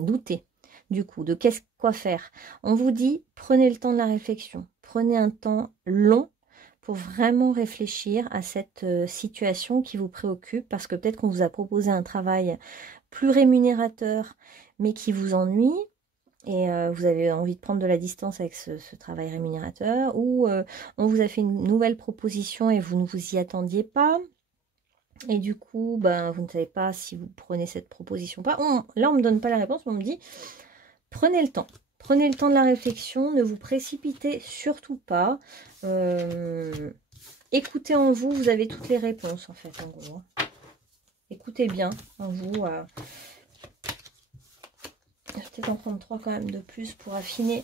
douter du coup de quoi faire. On vous dit prenez le temps de la réflexion. Prenez un temps long pour vraiment réfléchir à cette situation qui vous préoccupe, parce que peut-être qu'on vous a proposé un travail plus rémunérateur mais qui vous ennuie. Et vous avez envie de prendre de la distance avec ce travail rémunérateur, ou on vous a fait une nouvelle proposition et vous ne vous y attendiez pas, et du coup ben, vous ne savez pas si vous prenez cette proposition ou pas. Là on ne me donne pas la réponse, mais on me dit prenez le temps de la réflexion, ne vous précipitez surtout pas, écoutez en vous, vous avez toutes les réponses en fait en gros. Écoutez bien en vous. Je vais peut-être en prendre 3 quand même de plus pour affiner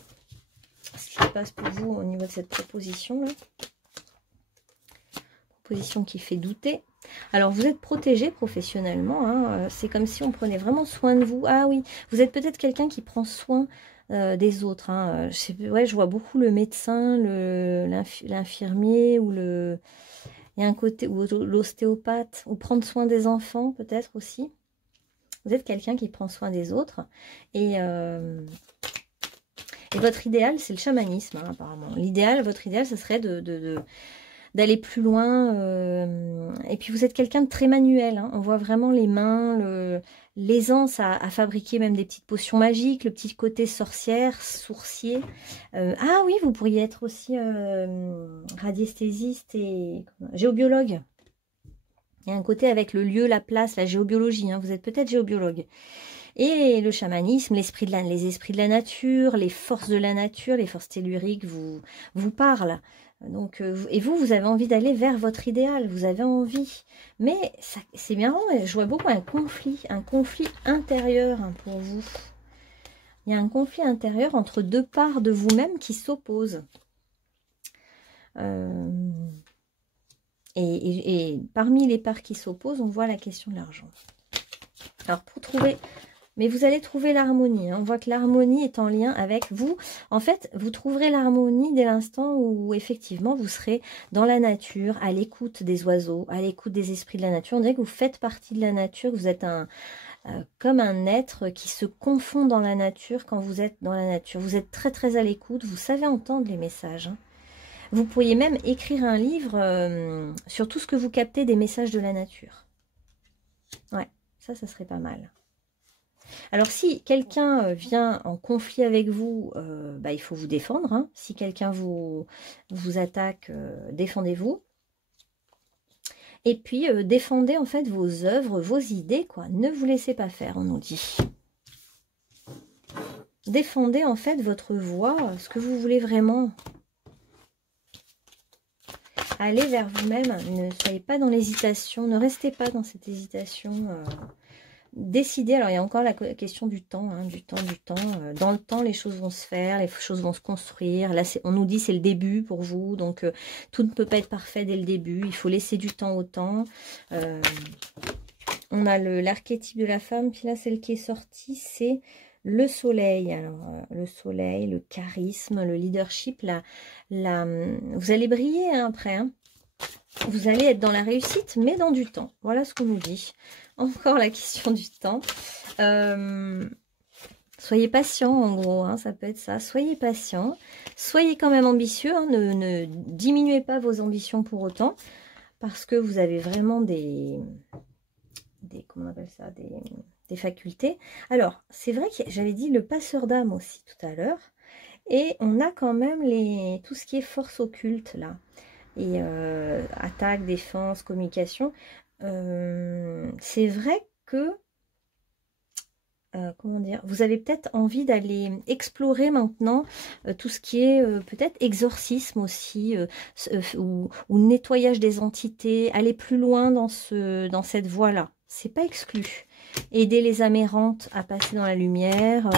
ce qui se passe pour vous au niveau de cette proposition là. Proposition qui fait douter. Alors vous êtes protégé professionnellement, hein. C'est comme si on prenait vraiment soin de vous. Ah oui, vous êtes peut-être quelqu'un qui prend soin des autres. Hein. Je vois beaucoup le médecin, l'infirmier, ou il y a un côté, ou l'ostéopathe, ou prendre soin des enfants peut-être aussi. Vous êtes quelqu'un qui prend soin des autres. Et votre idéal, c'est le chamanisme, hein, apparemment. Votre idéal, ce serait d'aller plus loin. Et puis, vous êtes quelqu'un de très manuel. Hein. On voit vraiment les mains, l'aisance à fabriquer même des petites potions magiques, le petit côté sorcière, sourcier. Ah oui, vous pourriez être aussi radiesthésiste et géobiologue. Il y a un côté avec le lieu, la place, la géobiologie. Hein. Vous êtes peut-être géobiologue. Et le chamanisme, les esprits de la nature, les forces de la nature, les forces telluriques vous parlent. Donc, et vous avez envie d'aller vers votre idéal. Vous avez envie. Mais c'est bien, je vois beaucoup un conflit intérieur hein, pour vous. Il y a un conflit intérieur entre deux parts de vous-même qui s'opposent. Et parmi les parts qui s'opposent, on voit la question de l'argent. Alors, pour trouver... Mais vous allez trouver l'harmonie. Hein. On voit que l'harmonie est en lien avec vous. En fait, vous trouverez l'harmonie dès l'instant où, effectivement, vous serez dans la nature, à l'écoute des oiseaux, à l'écoute des esprits de la nature. On dirait que vous faites partie de la nature, que vous êtes comme un être qui se confond dans la nature quand vous êtes dans la nature. Vous êtes très, très à l'écoute. Vous savez entendre les messages. Hein. Vous pourriez même écrire un livre sur tout ce que vous captez des messages de la nature. Ouais, ça serait pas mal. Alors, si quelqu'un vient en conflit avec vous, bah, il faut vous défendre. Hein. Si quelqu'un vous attaque, défendez-vous. Et puis, défendez en fait vos œuvres, vos idées, quoi. Ne vous laissez pas faire, on nous dit. Défendez en fait votre voix, ce que vous voulez vraiment. Allez vers vous-même, ne soyez pas dans l'hésitation, ne restez pas dans cette hésitation. décider. Alors, il y a encore la question du temps, hein, du temps. Dans le temps, les choses vont se faire, les choses vont se construire. Là, on nous dit c'est le début pour vous, donc tout ne peut pas être parfait dès le début. Il faut laisser du temps au temps. On a l'archétype de la femme, puis là, celle qui est sortie, c'est le soleil. Alors, le soleil, le charisme, le leadership, vous allez briller hein, après. Hein. Vous allez être dans la réussite, mais dans du temps. Voilà ce qu'on nous dit. Encore la question du temps. Soyez patient, en gros, hein, ça peut être ça. Soyez patient. Soyez quand même ambitieux. Hein, ne diminuez pas vos ambitions pour autant. Parce que vous avez vraiment comment on appelle ça, des facultés. Alors, c'est vrai que j'avais dit le passeur d'âme aussi tout à l'heure. Et on a quand même tout ce qui est force occulte, là. Et attaque, défense, communication. C'est vrai que, comment dire, vous avez peut-être envie d'aller explorer maintenant tout ce qui est peut-être exorcisme aussi, ou nettoyage des entités, aller plus loin dans cette voie-là. C'est pas exclu. Aider les âmes errantes à passer dans la lumière.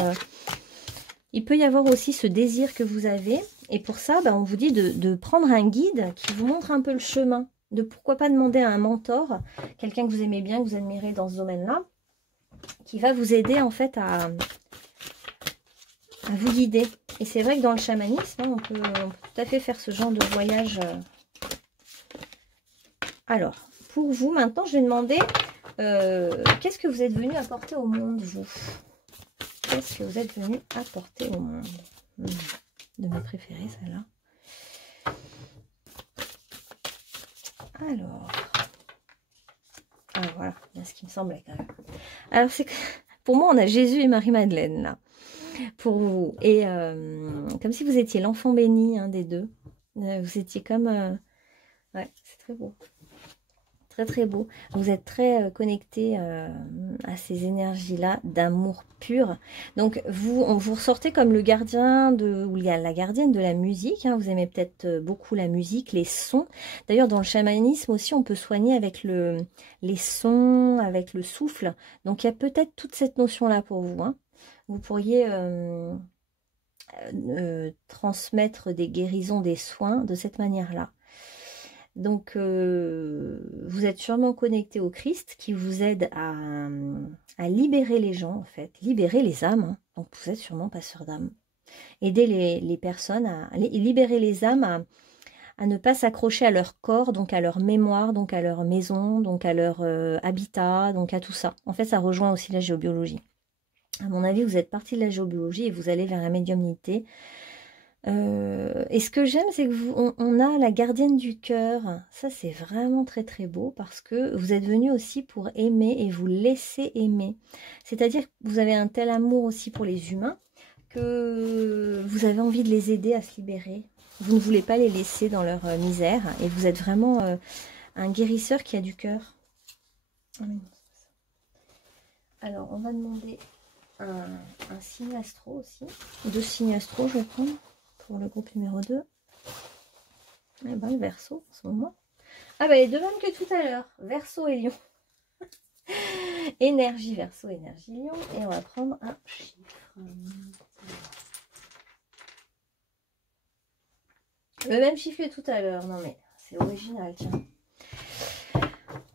Il peut y avoir aussi ce désir que vous avez. Et pour ça, on vous dit de prendre un guide qui vous montre un peu le chemin. De pourquoi pas demander à un mentor, quelqu'un que vous aimez bien, que vous admirez dans ce domaine-là, qui va vous aider en fait à vous guider. Et c'est vrai que dans le chamanisme, on peut tout à fait faire ce genre de voyage. Alors, pour vous, maintenant, je vais demander... qu'est-ce que vous êtes venu apporter au monde, vous? Qu'est-ce que vous êtes venu apporter au monde? De mes préférées, celle-là. Alors. Ah, voilà, bien ce qui me semblait quand même. Alors, c'est que pour moi, on a Jésus et Marie-Madeleine, là. Pour vous. Et comme si vous étiez l'enfant béni, hein, des deux. Vous étiez comme... ouais, c'est très beau. Très très beau. Vous êtes très connecté à ces énergies-là d'amour pur. Donc vous ressortez comme le gardien ou la gardienne de la musique. Hein. Vous aimez peut-être beaucoup la musique, les sons. D'ailleurs dans le chamanisme aussi on peut soigner avec les sons, avec le souffle. Donc il y a peut-être toute cette notion-là pour vous. Hein. Vous pourriez transmettre des guérisons, des soins de cette manière-là. Donc, vous êtes sûrement connecté au Christ qui vous aide à libérer les gens, en fait, libérer les âmes. Hein. Donc, vous êtes sûrement passeur d'âme. Aider les personnes à libérer les âmes à ne pas s'accrocher à leur corps, donc à leur mémoire, donc à leur maison, donc à leur habitat, donc à tout ça. En fait, ça rejoint aussi la géobiologie. À mon avis, vous êtes parti de la géobiologie et vous allez vers la médiumnité. Et ce que j'aime, c'est que on a la gardienne du cœur. Ça, c'est vraiment très très beau parce que vous êtes venu aussi pour aimer et vous laisser aimer. C'est-à-dire que vous avez un tel amour aussi pour les humains que vous avez envie de les aider à se libérer. Vous ne voulez pas les laisser dans leur misère et vous êtes vraiment un guérisseur qui a du cœur. Alors, on va demander un signe astro aussi. 2 signes astro, je vais prendre. Pour le groupe numéro 2. Et le Verseau en ce moment. Ah les deux mêmes que tout à l'heure. Verseau et Lion. Énergie Verseau, énergie Lion. Et on va prendre un chiffre. Le même chiffre que tout à l'heure. Non mais c'est original, tiens.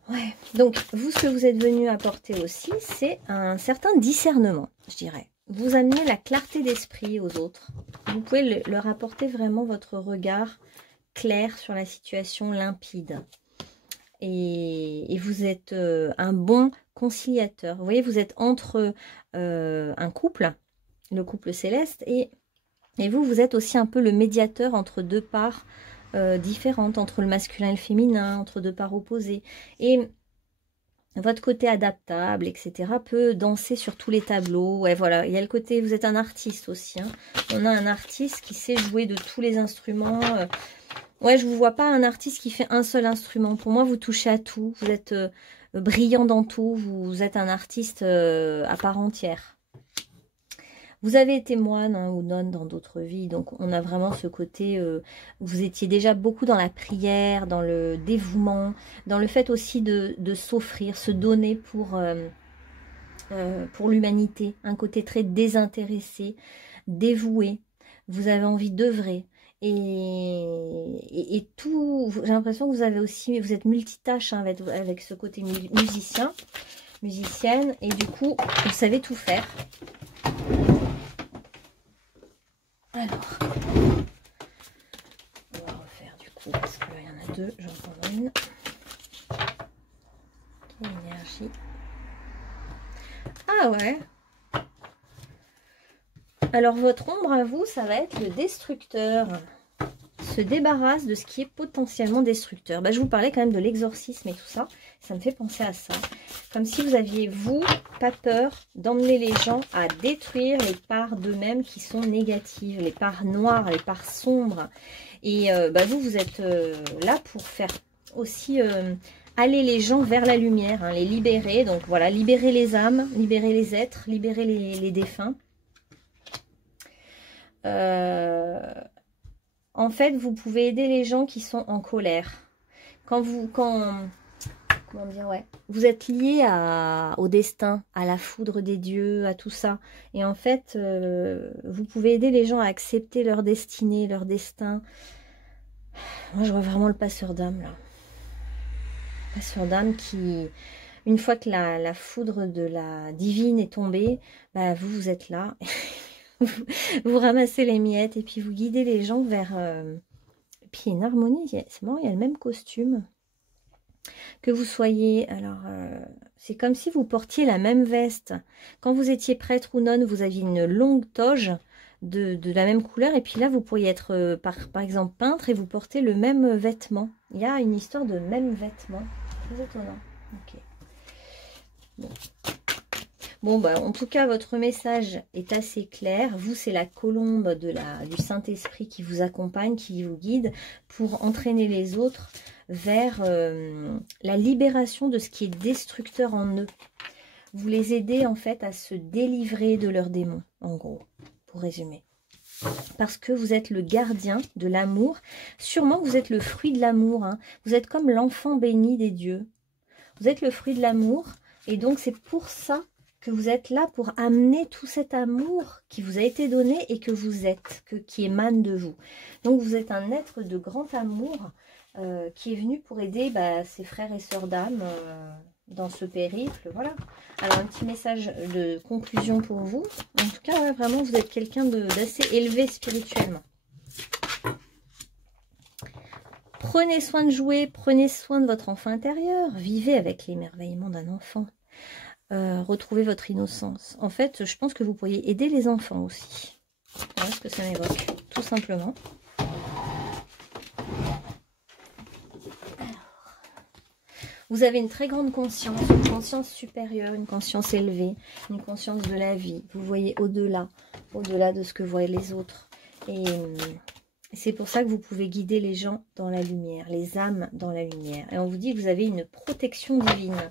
Ouais. Donc, vous, ce que vous êtes venu apporter aussi, c'est un certain discernement, je dirais. Vous amenez la clarté d'esprit aux autres. Vous pouvez leur apporter vraiment votre regard clair sur la situation, limpide. Et vous êtes un bon conciliateur. Vous voyez, vous êtes entre un couple, le couple céleste, et vous êtes aussi un peu le médiateur entre deux parts différentes, entre le masculin et le féminin, entre deux parts opposées. Et votre côté adaptable, etc. peut danser sur tous les tableaux. Ouais, voilà. Il y a le côté, vous êtes un artiste aussi. Hein. On a un artiste qui sait jouer de tous les instruments. Ouais, je vous vois pas un artiste qui fait un seul instrument. Pour moi, vous touchez à tout. Vous êtes brillant dans tout. Vous êtes un artiste à part entière. Vous avez été moine hein, ou nonne dans d'autres vies, donc on a vraiment ce côté, vous étiez déjà beaucoup dans la prière, dans le dévouement, dans le fait aussi de s'offrir, se donner pour pour l'humanité, un côté très désintéressé, dévoué. Vous avez envie d'œuvrer. Et tout, j'ai l'impression que vous avez aussi, vous êtes multitâche hein, avec ce côté musicienne, et du coup, vous savez tout faire. Alors, on va refaire du coup, parce qu'il y en a deux, j'en prends une. Énergie. Ah ouais. Alors votre ombre à vous, ça va être le destructeur. Se débarrasse de ce qui est potentiellement destructeur. Bah, je vous parlais quand même de l'exorcisme et tout ça. Ça me fait penser à ça. Comme si vous aviez, vous, pas peur d'emmener les gens à détruire les parts d'eux-mêmes qui sont négatives, les parts noires, les parts sombres. Et bah, vous êtes là pour faire aussi aller les gens vers la lumière, hein, les libérer. Donc voilà, libérer les âmes, libérer les êtres, libérer les défunts. En fait, vous pouvez aider les gens qui sont en colère. Comment dire, ouais. Vous êtes lié au destin, à la foudre des dieux, à tout ça. Et en fait, vous pouvez aider les gens à accepter leur destinée, leur destin. Moi, je vois vraiment le passeur d'âme, là. Passeur d'âme qui, une fois que la foudre de la divine est tombée, bah, vous êtes là. Vous ramassez les miettes et puis vous guidez les gens vers... Et puis une harmonie, c'est marrant, il y a le même costume. Que vous soyez... Alors, c'est comme si vous portiez la même veste. Quand vous étiez prêtre ou nonne, vous aviez une longue toge de la même couleur. Et puis là, vous pourriez être, par exemple, peintre et vous portez le même vêtement. Il y a une histoire de même vêtement. Très étonnant. Ok. Bon. Bon, bah, en tout cas, votre message est assez clair. Vous, c'est la colombe du Saint-Esprit qui vous accompagne, qui vous guide pour entraîner les autres vers la libération de ce qui est destructeur en eux. Vous les aidez, en fait, à se délivrer de leurs démons, en gros, pour résumer. Parce que vous êtes le gardien de l'amour. Sûrement, vous êtes le fruit de l'amour. Hein. Vous êtes comme l'enfant béni des dieux. Vous êtes le fruit de l'amour. Et donc, c'est pour ça que vous êtes là pour amener tout cet amour qui vous a été donné et que vous êtes, qui émane de vous. Donc vous êtes un être de grand amour qui est venu pour aider ses frères et sœurs d'âme dans ce périple. Voilà. Alors un petit message de conclusion pour vous. En tout cas, ouais, vraiment, vous êtes quelqu'un d'assez élevé spirituellement. Prenez soin de jouer, prenez soin de votre enfant intérieur. Vivez avec l'émerveillement d'un enfant. Retrouvez votre innocence. En fait, je pense que vous pourriez aider les enfants aussi. Voilà ce que ça m'évoque, tout simplement. Alors, vous avez une très grande conscience, une conscience supérieure, une conscience élevée, une conscience de la vie. Vous voyez au-delà de ce que voient les autres. Et c'est pour ça que vous pouvez guider les gens dans la lumière, les âmes dans la lumière. Et on vous dit que vous avez une protection divine.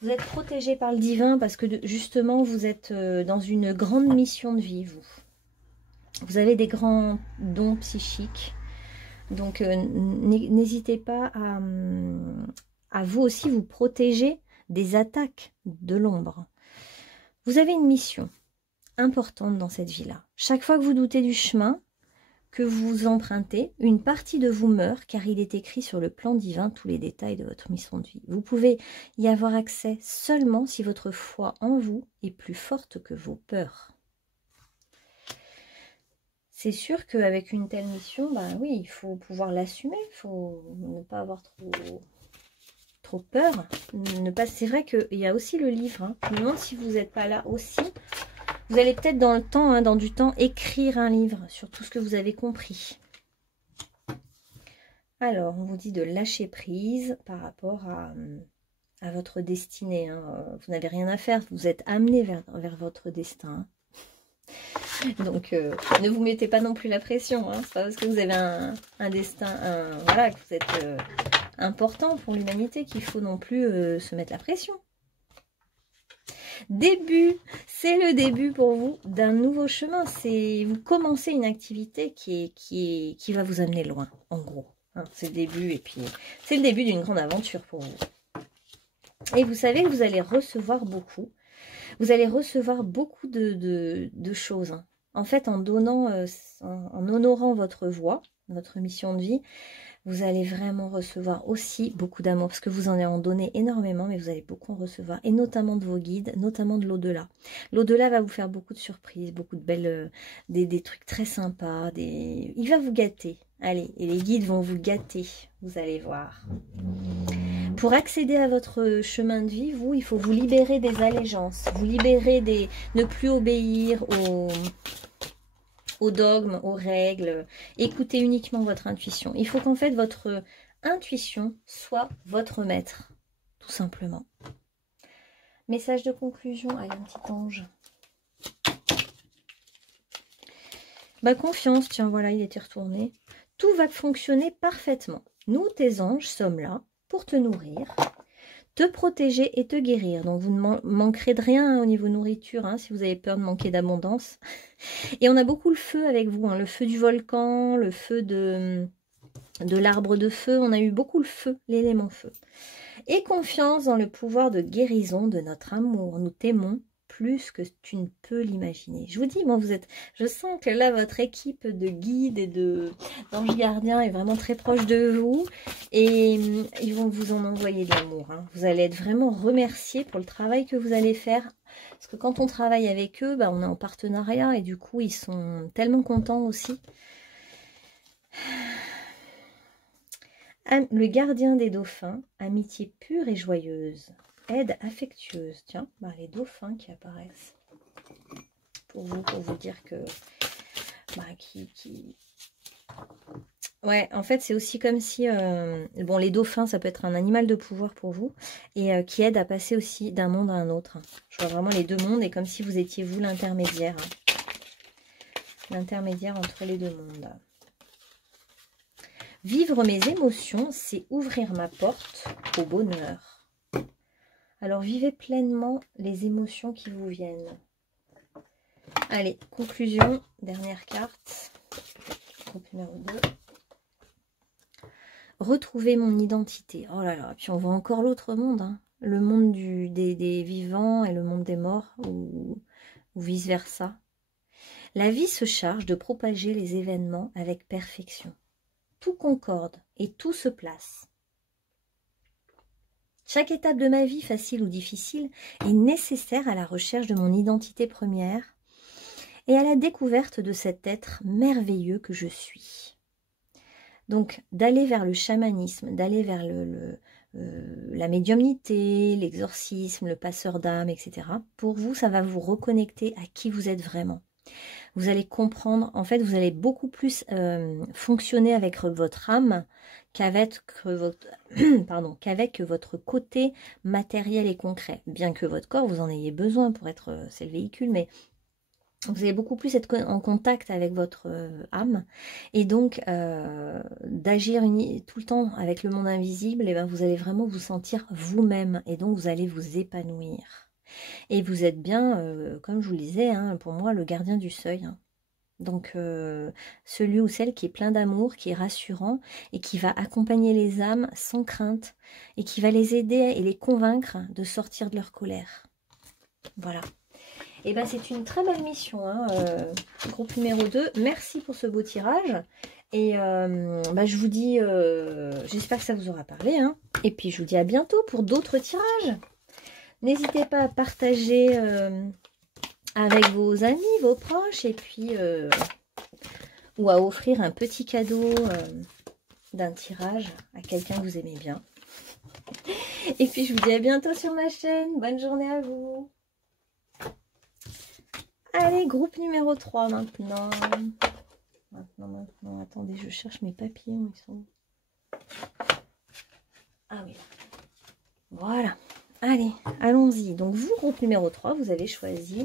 Vous êtes protégé par le divin parce que justement, vous êtes dans une grande mission de vie, vous. Vous avez des grands dons psychiques. Donc, n'hésitez pas à vous aussi vous protéger des attaques de l'ombre. Vous avez une mission importante dans cette vie-là. Chaque fois que vous doutez du chemin que vous empruntez, une partie de vous meurt, car il est écrit sur le plan divin tous les détails de votre mission de vie. Vous pouvez y avoir accès seulement si votre foi en vous est plus forte que vos peurs. C'est sûr qu'avec une telle mission, oui, il faut pouvoir l'assumer, il faut ne pas avoir trop peur. C'est vrai qu'il y a aussi le livre. Hein. Je me demande si vous n'êtes pas là aussi. Vous allez peut-être dans le temps, dans du temps, écrire un livre sur tout ce que vous avez compris. Alors, on vous dit de lâcher prise par rapport à votre destinée. Hein. Vous n'avez rien à faire, vous êtes amené vers votre destin. Donc, ne vous mettez pas non plus la pression. Hein. C'est pas parce que vous avez un destin, voilà, que vous êtes important pour l'humanité qu'il faut non plus se mettre la pression. C'est le début pour vous d'un nouveau chemin. Vous commencez une activité qui va vous amener loin, en gros. Hein, c'est le début, et puis c'est le début d'une grande aventure pour vous. Et vous savez que vous allez recevoir beaucoup Vous allez recevoir beaucoup de choses. Hein. En fait, en donnant, en honorant votre voix, votre mission de vie, vous allez vraiment recevoir aussi beaucoup d'amour, parce que vous en donnez énormément, mais vous allez beaucoup en recevoir, et notamment de vos guides, notamment de l'au-delà. L'au-delà va vous faire beaucoup de surprises, beaucoup de belles, des trucs très sympas, il va vous gâter. Allez, et les guides vont vous gâter, vous allez voir. Pour accéder à votre chemin de vie, il faut vous libérer des allégeances, vous libérer ne plus obéir aux dogmes, aux règles, écoutez uniquement votre intuition. Il faut qu'en fait votre intuition soit votre maître, tout simplement. Message de conclusion, allez un petit ange. Bah confiance, tiens voilà, il était retourné. Tout va fonctionner parfaitement. Nous, tes anges, sommes là pour te nourrir, te protéger et te guérir. Donc vous ne manquerez de rien au niveau nourriture, hein, si vous avez peur de manquer d'abondance. Et on a beaucoup le feu avec vous, hein, le feu du volcan, le feu de l'arbre de feu. On a eu beaucoup le feu, l'élément feu. Et confiance dans le pouvoir de guérison de notre amour. Nous t'aimons plus que tu ne peux l'imaginer. Je vous dis, moi, je sens que là, votre équipe de guides et d'anges gardiens est vraiment très proche de vous. Et ils vont vous en envoyer de l'amour. Hein. Vous allez être vraiment remerciés pour le travail que vous allez faire. Parce que quand on travaille avec eux, bah, on est en partenariat. Et du coup, ils sont tellement contents aussi. Le gardien des dauphins, amitié pure et joyeuse. Aide affectueuse. Tiens, bah, les dauphins qui apparaissent. Pour vous dire que... Bah, Ouais, en fait, c'est aussi comme si... bon, les dauphins, ça peut être un animal de pouvoir pour vous. Et qui aide à passer aussi d'un monde à un autre. Je vois vraiment les deux mondes. Et comme si vous étiez, vous, l'intermédiaire. L'intermédiaire entre les deux mondes. Vivre mes émotions, c'est ouvrir ma porte au bonheur. Alors, vivez pleinement les émotions qui vous viennent. Allez, conclusion, dernière carte. Groupe numéro 2. Retrouver mon identité. Oh là là, puis on voit encore l'autre monde. Hein. Le monde des vivants et le monde des morts, ou vice-versa. La vie se charge de propager les événements avec perfection. Tout concorde et tout se place. Chaque étape de ma vie, facile ou difficile, est nécessaire à la recherche de mon identité première et à la découverte de cet être merveilleux que je suis. Donc, d'aller vers le chamanisme, d'aller vers la médiumnité, l'exorcisme, le passeur d'âme, etc. Pour vous, ça va vous reconnecter à qui vous êtes vraiment. Vous allez comprendre, en fait, vous allez beaucoup plus fonctionner avec votre âme qu'avec votre côté matériel et concret. Bien que votre corps, vous en ayez besoin pour être, c'est le véhicule, mais vous allez beaucoup plus être en contact avec votre âme. Et donc, d'agir tout le temps avec le monde invisible, et ben, vous allez vraiment vous sentir vous-même. Et donc, vous allez vous épanouir. Et vous êtes bien, comme je vous le disais, hein, pour moi, le gardien du seuil. Hein. Donc, celui ou celle qui est plein d'amour, qui est rassurant et qui va accompagner les âmes sans crainte et qui va les aider et les convaincre de sortir de leur colère. Voilà. Et bien, c'est une très belle mission, hein, groupe numéro 2. Merci pour ce beau tirage. Et je vous dis, j'espère que ça vous aura parlé. Hein. Et puis, je vous dis à bientôt pour d'autres tirages. N'hésitez pas à partager avec vos amis, vos proches, et puis ou à offrir un petit cadeau d'un tirage à quelqu'un que vous aimez bien. Et puis je vous dis à bientôt sur ma chaîne. Bonne journée à vous. Allez, groupe numéro 3 maintenant. Maintenant, attendez, je cherche mes papillons. Ils sont... Ah oui. Voilà. Allez, allons-y. Donc, vous, groupe numéro 3, vous avez choisi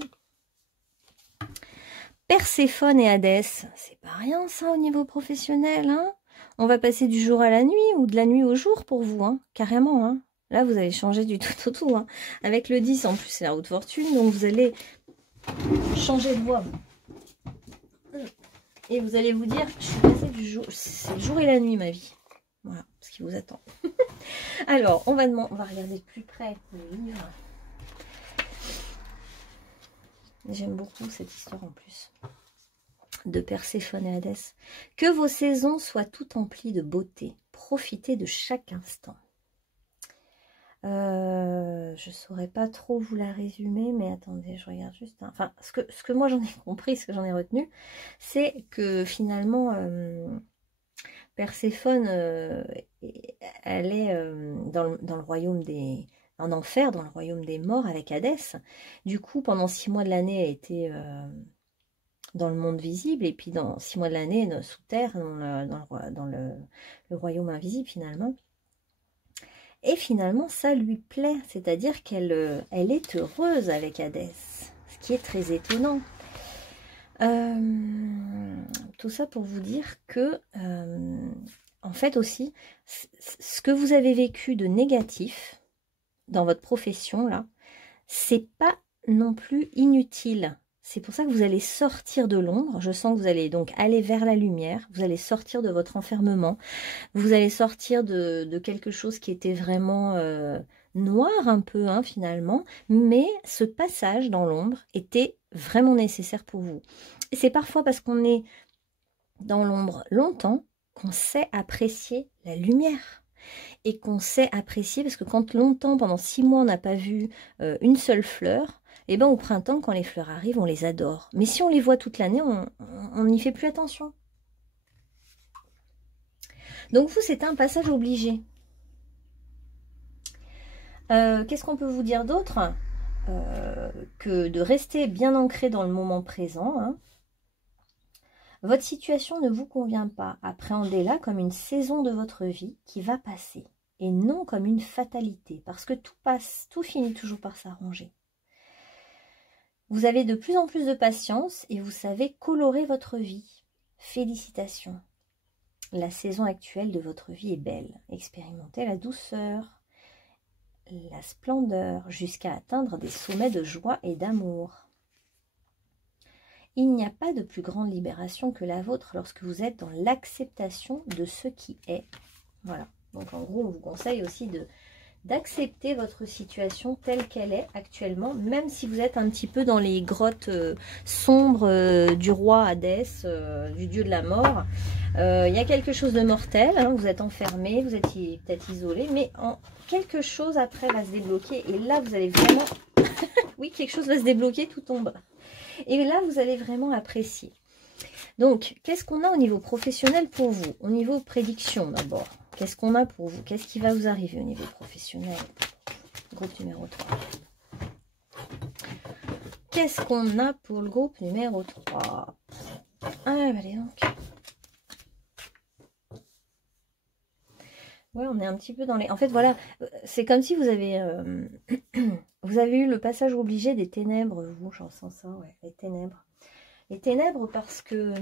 Perséphone et Hadès. C'est pas rien, ça, au niveau professionnel. Hein, on va passer du jour à la nuit ou de la nuit au jour pour vous. Hein, carrément. Hein. Là, vous allez changer du tout au tout. Hein. Avec le 10, en plus, c'est la haute fortune. Donc, vous allez changer de voie. Et vous allez vous dire, je suis passée du jour... C'est le jour et la nuit, ma vie. Voilà, ce qui vous attend. Alors, on va regarder de plus près le livre. J'aime beaucoup cette histoire en plus. De Perséphone et Hadès. Que vos saisons soient toutes emplies de beauté. Profitez de chaque instant. Je ne saurais pas trop vous la résumer, mais attendez, je regarde juste. Enfin, ce que moi j'en ai compris, ce que j'en ai retenu, c'est que finalement, Perséphone, elle est dans le royaume des... en enfer, dans le royaume des morts avec Hadès. Du coup, pendant 6 mois de l'année, elle était dans le monde visible, et puis dans 6 mois de l'année, sous terre, dans le royaume invisible finalement. Et finalement, ça lui plaît, c'est-à-dire qu'elle elle est heureuse avec Hadès, ce qui est très étonnant. Tout ça pour vous dire que, en fait aussi, ce que vous avez vécu de négatif dans votre profession, là, c'est pas non plus inutile. C'est pour ça que vous allez sortir de l'ombre. Je sens que vous allez donc aller vers la lumière. Vous allez sortir de votre enfermement. Vous allez sortir de quelque chose qui était vraiment noir un peu, hein, finalement. Mais ce passage dans l'ombre était vraiment nécessaire pour vous. Et c'est parfois parce qu'on est dans l'ombre longtemps qu'on sait apprécier la lumière. Et qu'on sait apprécier, parce que quand longtemps, pendant 6 mois, on n'a pas vu une seule fleur, et bien au printemps, quand les fleurs arrivent, on les adore. Mais si on les voit toute l'année, on n'y fait plus attention. Donc vous, c'est un passage obligé. Qu'est-ce qu'on peut vous dire d'autre que de rester bien ancré dans le moment présent, hein. Votre situation ne vous convient pas. Appréhendez-la comme une saison de votre vie qui va passer, et non comme une fatalité, parce que tout passe, tout finit toujours par s'arranger. Vous avez de plus en plus de patience et vous savez colorer votre vie. Félicitations. La saison actuelle de votre vie est belle. Expérimentez la douceur, la splendeur, jusqu'à atteindre des sommets de joie et d'amour. Il n'y a pas de plus grande libération que la vôtre lorsque vous êtes dans l'acceptation de ce qui est. Voilà. Donc en gros, on vous conseille aussi d'accepter votre situation telle qu'elle est actuellement, même si vous êtes un petit peu dans les grottes sombres du roi Hadès, du dieu de la mort. Il y a quelque chose de mortel, hein, vous êtes enfermé, vous êtes peut-être isolé, mais quelque chose après va se débloquer. Et là, vous allez vraiment... oui, quelque chose va se débloquer, tout tombe. Et là, vous allez vraiment apprécier. Donc, qu'est-ce qu'on a au niveau professionnel pour vous? Au niveau prédiction, d'abord. Qu'est-ce qu'on a pour vous? Qu'est-ce qui va vous arriver au niveau professionnel? Groupe numéro 3. Qu'est-ce qu'on a pour le groupe numéro 3? Ah, allez donc. Ouais, on est un petit peu dans les... En fait, voilà, c'est comme si vous avez... vous avez eu le passage obligé des ténèbres, vous, j'en sens ça, ouais, les ténèbres. Les ténèbres parce que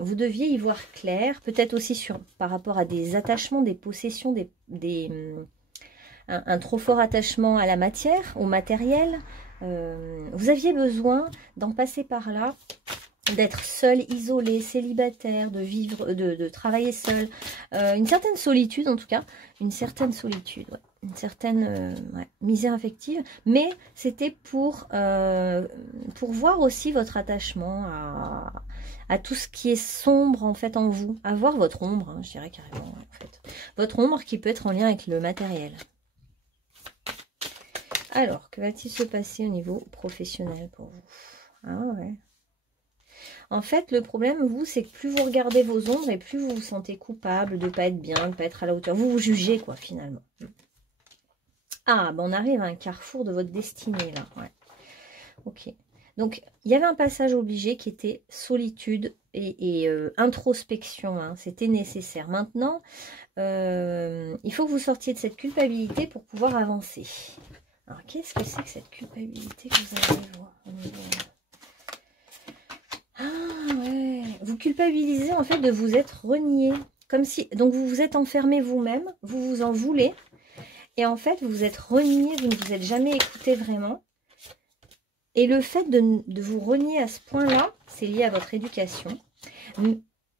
vous deviez y voir clair, peut-être aussi par rapport à des attachements, des possessions, un trop fort attachement à la matière, au matériel. Vous aviez besoin d'en passer par là, d'être seul, isolé, célibataire, de vivre, de travailler seul. Une certaine solitude en tout cas, une certaine solitude, ouais. Une certaine misère affective, mais c'était pour voir aussi votre attachement à tout ce qui est sombre en fait en vous, à voir votre ombre, hein, je dirais carrément en fait. Votre ombre qui peut être en lien avec le matériel. Alors, que va-t-il se passer au niveau professionnel pour vous? Ah ouais. En fait, le problème, vous, c'est que plus vous regardez vos ombres et plus vous vous sentez coupable de ne pas être bien, de ne pas être à la hauteur. Vous vous jugez, quoi, finalement. Ah, ben on arrive à un carrefour de votre destinée, là. Ouais. Ok. Donc, il y avait un passage obligé qui était solitude et introspection. Hein. C'était nécessaire. Maintenant, il faut que vous sortiez de cette culpabilité pour pouvoir avancer. Alors, qu'est-ce que c'est que cette culpabilité que vous avez, vous? Ah, ouais. Vous culpabilisez, en fait, de vous être renié. Comme si... Donc, vous vous êtes enfermé vous-même. Vous vous en voulez. Et en fait, vous vous êtes renié, vous ne vous êtes jamais écouté vraiment. Et le fait de vous renier à ce point-là, c'est lié à votre éducation.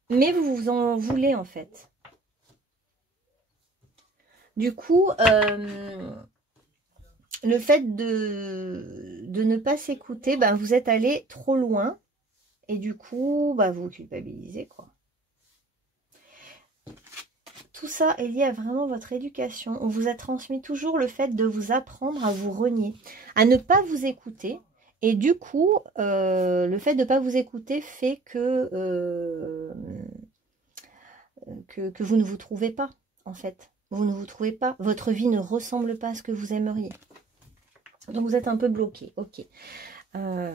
Mais vous vous en voulez, en fait. Du coup, le fait de ne pas s'écouter, ben, vous êtes allé trop loin. Et du coup, bah, vous culpabilisez, quoi. Tout ça est lié à vraiment votre éducation. On vous a transmis toujours le fait de vous apprendre à vous renier, à ne pas vous écouter. Et du coup, le fait de ne pas vous écouter fait que vous ne vous trouvez pas, en fait. Vous ne vous trouvez pas. Votre vie ne ressemble pas à ce que vous aimeriez. Donc, vous êtes un peu bloqué. Ok.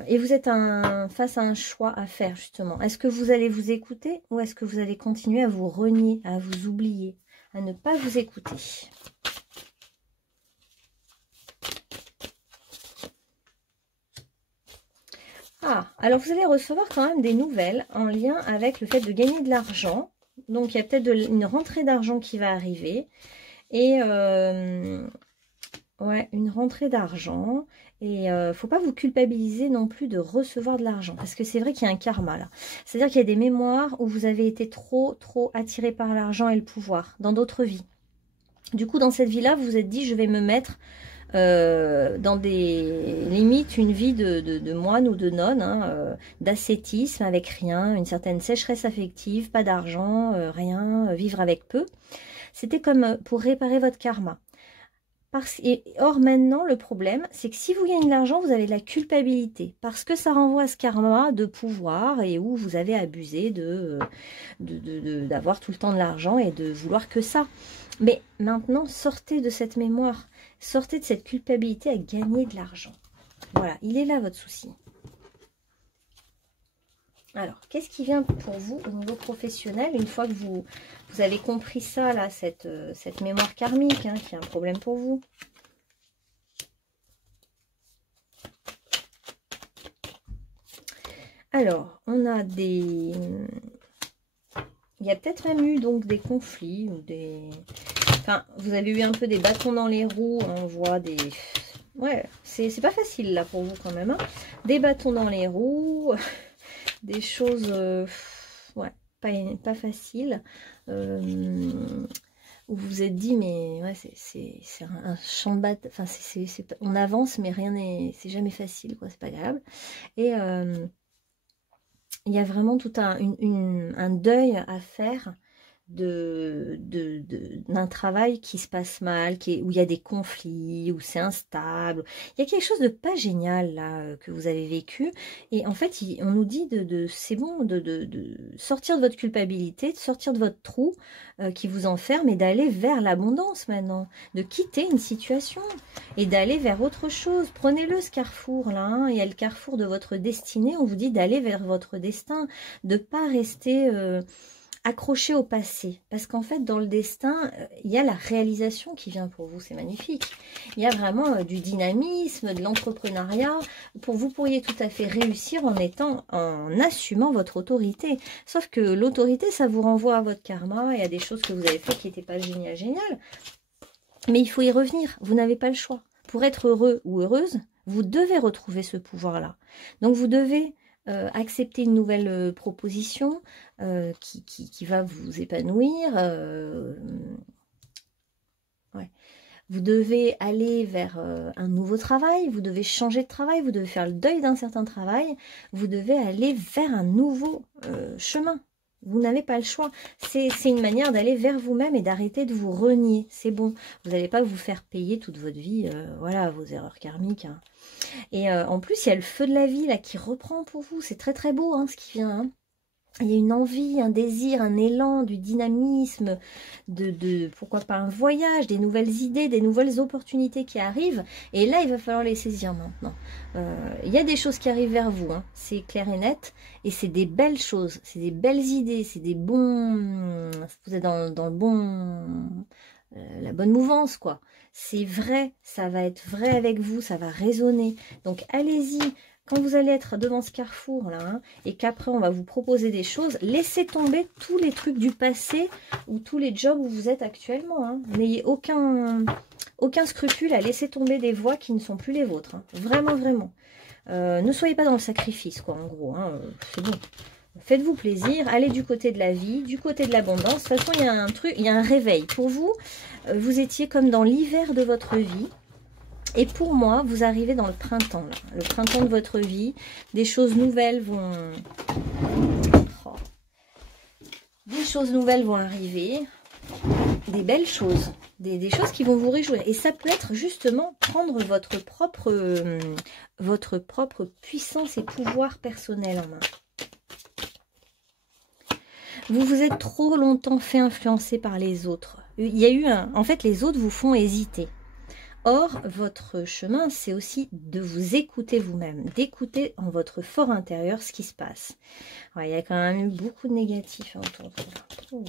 Et vous êtes face à un choix à faire, justement. Est-ce que vous allez vous écouter ou est-ce que vous allez continuer à vous renier, à vous oublier, à ne pas vous écouter? Ah, alors vous allez recevoir quand même des nouvelles en lien avec le fait de gagner de l'argent. Donc, il y a peut-être une rentrée d'argent qui va arriver. Et ouais, une rentrée d'argent. Et faut pas vous culpabiliser non plus de recevoir de l'argent. Parce que c'est vrai qu'il y a un karma là. C'est-à-dire qu'il y a des mémoires où vous avez été trop attiré par l'argent et le pouvoir dans d'autres vies. Du coup, dans cette vie-là, vous vous êtes dit, je vais me mettre dans des limites, une vie de moine ou de nonne, hein, d'ascétisme avec rien, une certaine sécheresse affective, pas d'argent, rien, vivre avec peu. C'était comme pour réparer votre karma. Or maintenant, le problème, c'est que si vous gagnez de l'argent, vous avez de la culpabilité. Parce que ça renvoie à ce karma de pouvoir et où vous avez abusé d'avoir tout le temps de l'argent et de vouloir que ça. Mais maintenant, sortez de cette mémoire. Sortez de cette culpabilité à gagner de l'argent. Voilà, il est là votre souci. Alors, qu'est-ce qui vient pour vous au niveau professionnel, une fois que vous avez compris ça, là, cette mémoire karmique, hein, qui est un problème pour vous? Alors, on a des... Il y a peut-être même eu donc des conflits, ou des... Enfin, vous avez eu un peu des bâtons dans les roues, on voit des... Ouais, c'est pas facile, là, pour vous, quand même, hein. Des bâtons dans les roues... Des choses, ouais, pas faciles, où vous vous êtes dit, mais ouais, c'est un champ de bataille, enfin, on avance, mais rien n'est, c'est jamais facile, quoi, c'est pas agréable. Et il y a vraiment tout un deuil à faire d'un travail qui se passe mal, où il y a des conflits, où c'est instable. Il y a quelque chose de pas génial là que vous avez vécu. Et en fait, on nous dit c'est bon de sortir de votre culpabilité, de sortir de votre trou qui vous enferme et d'aller vers l'abondance maintenant, de quitter une situation et d'aller vers autre chose. Prenez-le ce carrefour là, hein, il y a le carrefour de votre destinée. On vous dit d'aller vers votre destin, de pas rester accroché au passé, parce qu'en fait dans le destin il y a la réalisation qui vient pour vous, c'est magnifique, il y a vraiment du dynamisme, de l'entrepreneuriat, vous pourriez tout à fait réussir en assumant votre autorité, sauf que l'autorité ça vous renvoie à votre karma et à des choses que vous avez fait qui n'étaient pas géniales, mais il faut y revenir, vous n'avez pas le choix. Pour être heureux ou heureuse, vous devez retrouver ce pouvoir là, donc vous devez accepter une nouvelle proposition qui va vous épanouir. Ouais. Vous devez aller vers un nouveau travail, vous devez changer de travail, vous devez faire le deuil d'un certain travail, vous devez aller vers un nouveau chemin. Vous n'avez pas le choix. C'est une manière d'aller vers vous-même et d'arrêter de vous renier. C'est bon. Vous n'allez pas vous faire payer toute votre vie, voilà, vos erreurs karmiques. Hein. Et en plus, il y a le feu de la vie là qui reprend pour vous. C'est très très beau hein, ce qui vient. Hein. Il y a une envie, un désir, un élan, du dynamisme, pourquoi pas un voyage, des nouvelles idées, des nouvelles opportunités qui arrivent. Et là, il va falloir les saisir maintenant. Il y a des choses qui arrivent vers vous, hein, c'est clair et net. Et c'est des belles choses, c'est des belles idées, c'est des bons... Vous êtes dans le bon... la bonne mouvance, quoi. C'est vrai, ça va être vrai avec vous, ça va résonner. Donc, allez-y. Quand vous allez être devant ce carrefour là, hein, et qu'après on va vous proposer des choses, laissez tomber tous les trucs du passé ou tous les jobs où vous êtes actuellement. Hein. N'ayez aucun scrupule à laisser tomber des voies qui ne sont plus les vôtres. Hein. Vraiment, vraiment. Ne soyez pas dans le sacrifice, quoi, en gros. Hein. C'est bon. Faites-vous plaisir, allez du côté de la vie, du côté de l'abondance. De toute façon, il y a un truc, il y a un réveil. Pour vous, vous étiez comme dans l'hiver de votre vie. Et pour moi, vous arrivez dans le printemps, là. Le printemps de votre vie. Des choses nouvelles vont... Oh. Des choses nouvelles vont arriver. Des belles choses. Des choses qui vont vous réjouir. Et ça peut être justement prendre votre propre puissance et pouvoir personnel en main. Vous vous êtes trop longtemps fait influencer par les autres. Il y a eu en fait, les autres vous font hésiter. Or, votre chemin, c'est aussi de vous écouter vous-même, d'écouter en votre fort intérieur ce qui se passe. Ouais, il y a quand même eu beaucoup de négatifs autour de vous.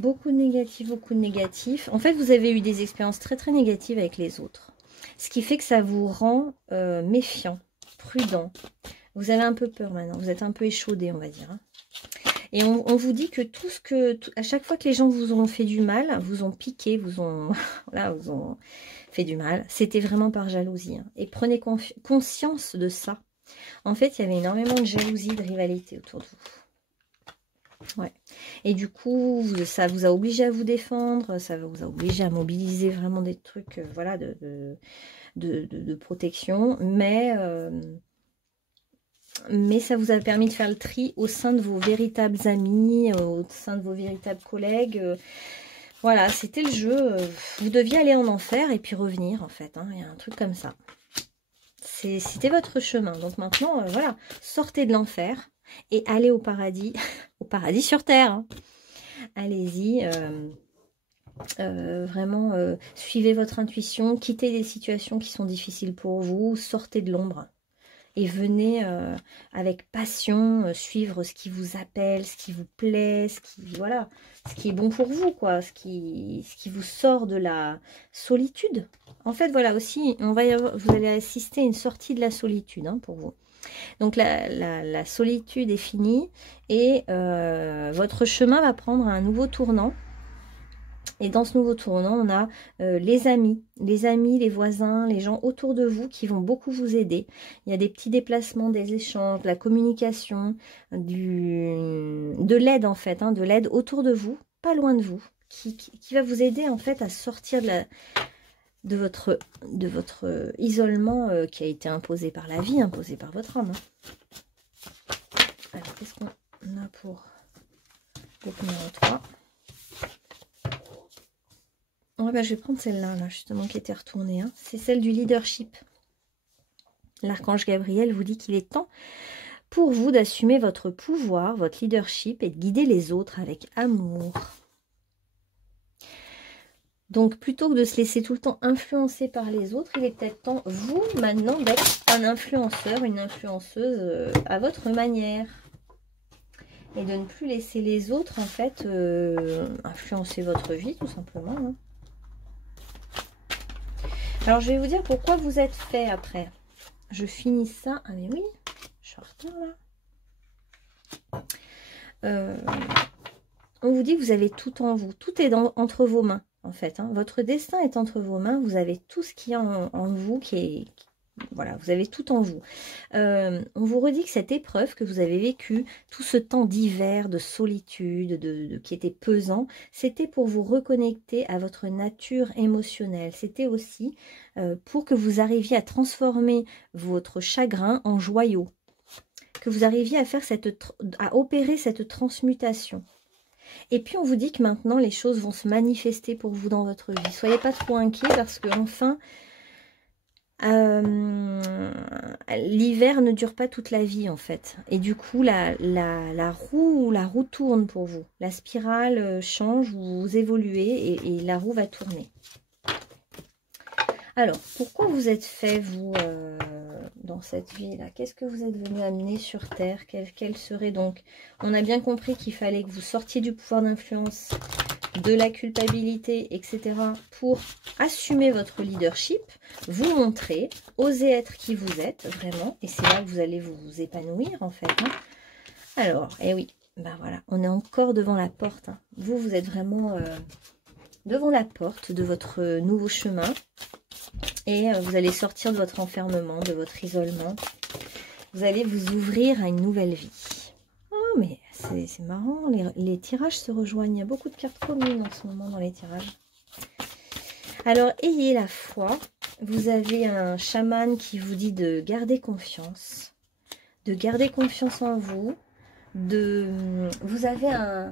Beaucoup de négatifs, beaucoup de négatifs. En fait, vous avez eu des expériences très très négatives avec les autres. Ce qui fait que ça vous rend méfiant, prudent. Vous avez un peu peur maintenant, vous êtes un peu échaudé, on va dire. Et on vous dit que à chaque fois que les gens vous ont fait du mal, vous ont piqué, voilà, vous ont fait du mal, c'était vraiment par jalousie. Hein. Et prenez conscience de ça. En fait, il y avait énormément de jalousie, de rivalité autour de vous. Ouais. Et du coup, ça vous a obligé à vous défendre, ça vous a obligé à mobiliser vraiment des trucs, voilà, de protection. Mais ça vous a permis de faire le tri au sein de vos véritables amis, au sein de vos véritables collègues. Voilà, c'était le jeu. Vous deviez aller en enfer et puis revenir, en fait. Hein, il y a un truc comme ça. C'était votre chemin. Donc maintenant, voilà, sortez de l'enfer et allez au paradis. Au paradis sur terre. Hein. Allez-y. Vraiment, suivez votre intuition. Quittez les situations qui sont difficiles pour vous. Sortez de l'ombre. Et venez avec passion suivre ce qui vous appelle, ce qui vous plaît, ce qui est bon pour vous, quoi, ce qui vous sort de la solitude. En fait, voilà aussi, vous allez assister à une sortie de la solitude hein, pour vous. Donc la solitude est finie et votre chemin va prendre un nouveau tournant. Et dans ce nouveau tournant, on a les amis, les voisins, les gens autour de vous qui vont beaucoup vous aider. Il y a des petits déplacements, des échanges, de la communication, de l'aide en fait, hein, de l'aide autour de vous, pas loin de vous, qui va vous aider en fait à sortir de votre isolement qui a été imposé par la vie, imposé par votre âme. Hein. Alors, qu'est-ce qu'on a pour le numéro 3 ? Ouais, bah, je vais prendre celle-là, là, justement, qui était retournée. Hein. C'est celle du leadership. L'archange Gabriel vous dit qu'il est temps pour vous d'assumer votre pouvoir, votre leadership et de guider les autres avec amour. Donc, plutôt que de se laisser tout le temps influencer par les autres, il est peut-être temps, vous, maintenant, d'être un influenceur, une influenceuse à votre manière. Et de ne plus laisser les autres, en fait, influencer votre vie, tout simplement. Hein. Alors, je vais vous dire pourquoi vous êtes fait après. Je finis ça. Ah, mais oui, je suis en retard, là. On vous dit que vous avez tout en vous. Tout est entre vos mains, en fait. Hein. Votre destin est entre vos mains. Vous avez tout ce qu'il y a en vous voilà, vous avez tout en vous. On vous redit que cette épreuve que vous avez vécue, tout ce temps d'hiver, de solitude, qui était pesant, c'était pour vous reconnecter à votre nature émotionnelle. C'était aussi pour que vous arriviez à transformer votre chagrin en joyau. Que vous arriviez à faire à opérer cette transmutation. Et puis on vous dit que maintenant les choses vont se manifester pour vous dans votre vie. Soyez pas trop inquiets parce que enfin l'hiver ne dure pas toute la vie en fait. Et du coup la roue tourne pour vous. La spirale change, vous évoluez et la roue va tourner. Alors, pourquoi vous êtes fait, vous, dans cette vie-là? Qu'est-ce que vous êtes venu amener sur Terre? Quel serait donc... On a bien compris qu'il fallait que vous sortiez du pouvoir d'influence, de la culpabilité, etc. pour assumer votre leadership, vous montrer, oser être qui vous êtes, vraiment. Et c'est là que vous allez vous épanouir, en fait. Hein. Alors, eh oui, ben voilà, on est encore devant la porte. Hein. Vous êtes vraiment devant la porte de votre nouveau chemin. Et vous allez sortir de votre enfermement, de votre isolement. Vous allez vous ouvrir à une nouvelle vie. Oh, mais c'est marrant, les tirages se rejoignent. Il y a beaucoup de cartes communes en ce moment dans les tirages. Alors, ayez la foi. Vous avez un chaman qui vous dit de garder confiance. De garder confiance en vous. Vous avez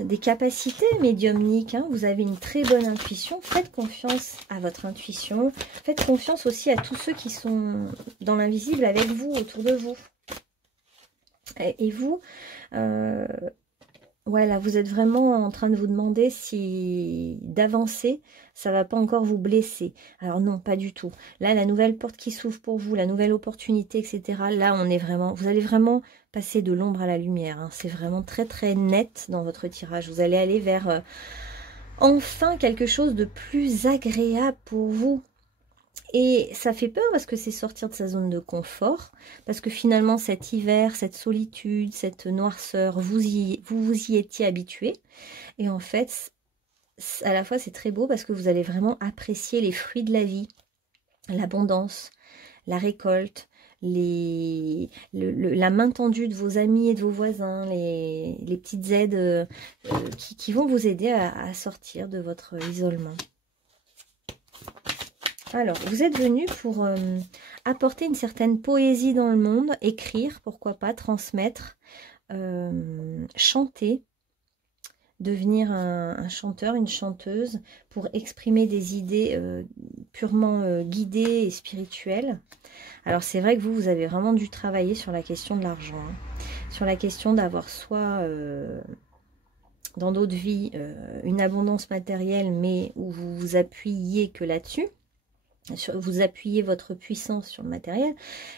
des capacités médiumniques. Hein. Vous avez une très bonne intuition. Faites confiance à votre intuition. Faites confiance aussi à tous ceux qui sont dans l'invisible avec vous, autour de vous. Et vous... voilà, vous êtes vraiment en train de vous demander si d'avancer, ça va pas encore vous blesser. Alors non, pas du tout. Là, la nouvelle porte qui s'ouvre pour vous, la nouvelle opportunité, etc. Là, on est vraiment, vous allez vraiment passer de l'ombre à la lumière. Hein. C'est vraiment très très net dans votre tirage. Vous allez aller vers enfin quelque chose de plus agréable pour vous. Et ça fait peur parce que c'est sortir de sa zone de confort, parce que finalement cet hiver, cette solitude, cette noirceur, vous y étiez habitué. Et en fait, à la fois c'est très beau parce que vous allez vraiment apprécier les fruits de la vie, l'abondance, la récolte, la main tendue de vos amis et de vos voisins, les petites aides qui vont vous aider à sortir de votre isolement. Alors, vous êtes venu pour apporter une certaine poésie dans le monde, écrire, pourquoi pas, transmettre, chanter, devenir un chanteur, une chanteuse, pour exprimer des idées purement guidées et spirituelles. Alors, c'est vrai que vous avez vraiment dû travailler sur la question de l'argent, hein, sur la question d'avoir soit... dans d'autres vies, une abondance matérielle, mais où vous vous appuyez que là-dessus. Vous appuyez votre puissance sur le matériel,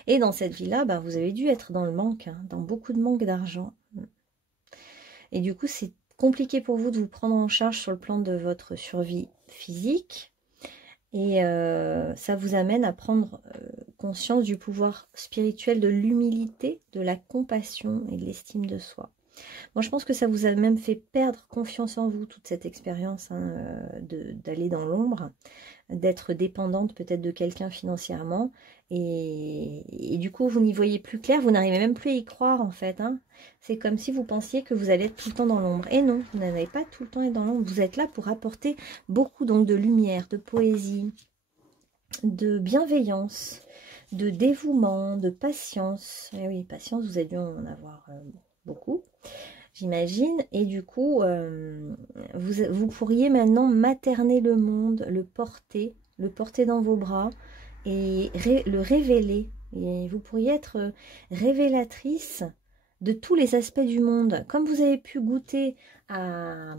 et dans cette vie-là, bah, vous avez dû être dans le manque, hein, dans beaucoup de manque d'argent. Et du coup, c'est compliqué pour vous de vous prendre en charge sur le plan de votre survie physique, et ça vous amène à prendre conscience du pouvoir spirituel, de l'humilité, de la compassion et de l'estime de soi. Moi, je pense que ça vous a même fait perdre confiance en vous, toute cette expérience hein, d'aller dans l'ombre, d'être dépendante peut-être de quelqu'un financièrement. Et du coup, vous n'y voyez plus clair, vous n'arrivez même plus à y croire en fait. Hein. C'est comme si vous pensiez que vous allez être tout le temps dans l'ombre. Et non, vous n'allez pas tout le temps être dans l'ombre. Vous êtes là pour apporter beaucoup donc de lumière, de poésie, de bienveillance, de dévouement, de patience. Et oui, patience, vous avez dû en avoir beaucoup, j'imagine. Et du coup, vous pourriez maintenant materner le monde, le porter dans vos bras et le révéler. Et vous pourriez être révélatrice de tous les aspects du monde. Comme vous avez pu goûter à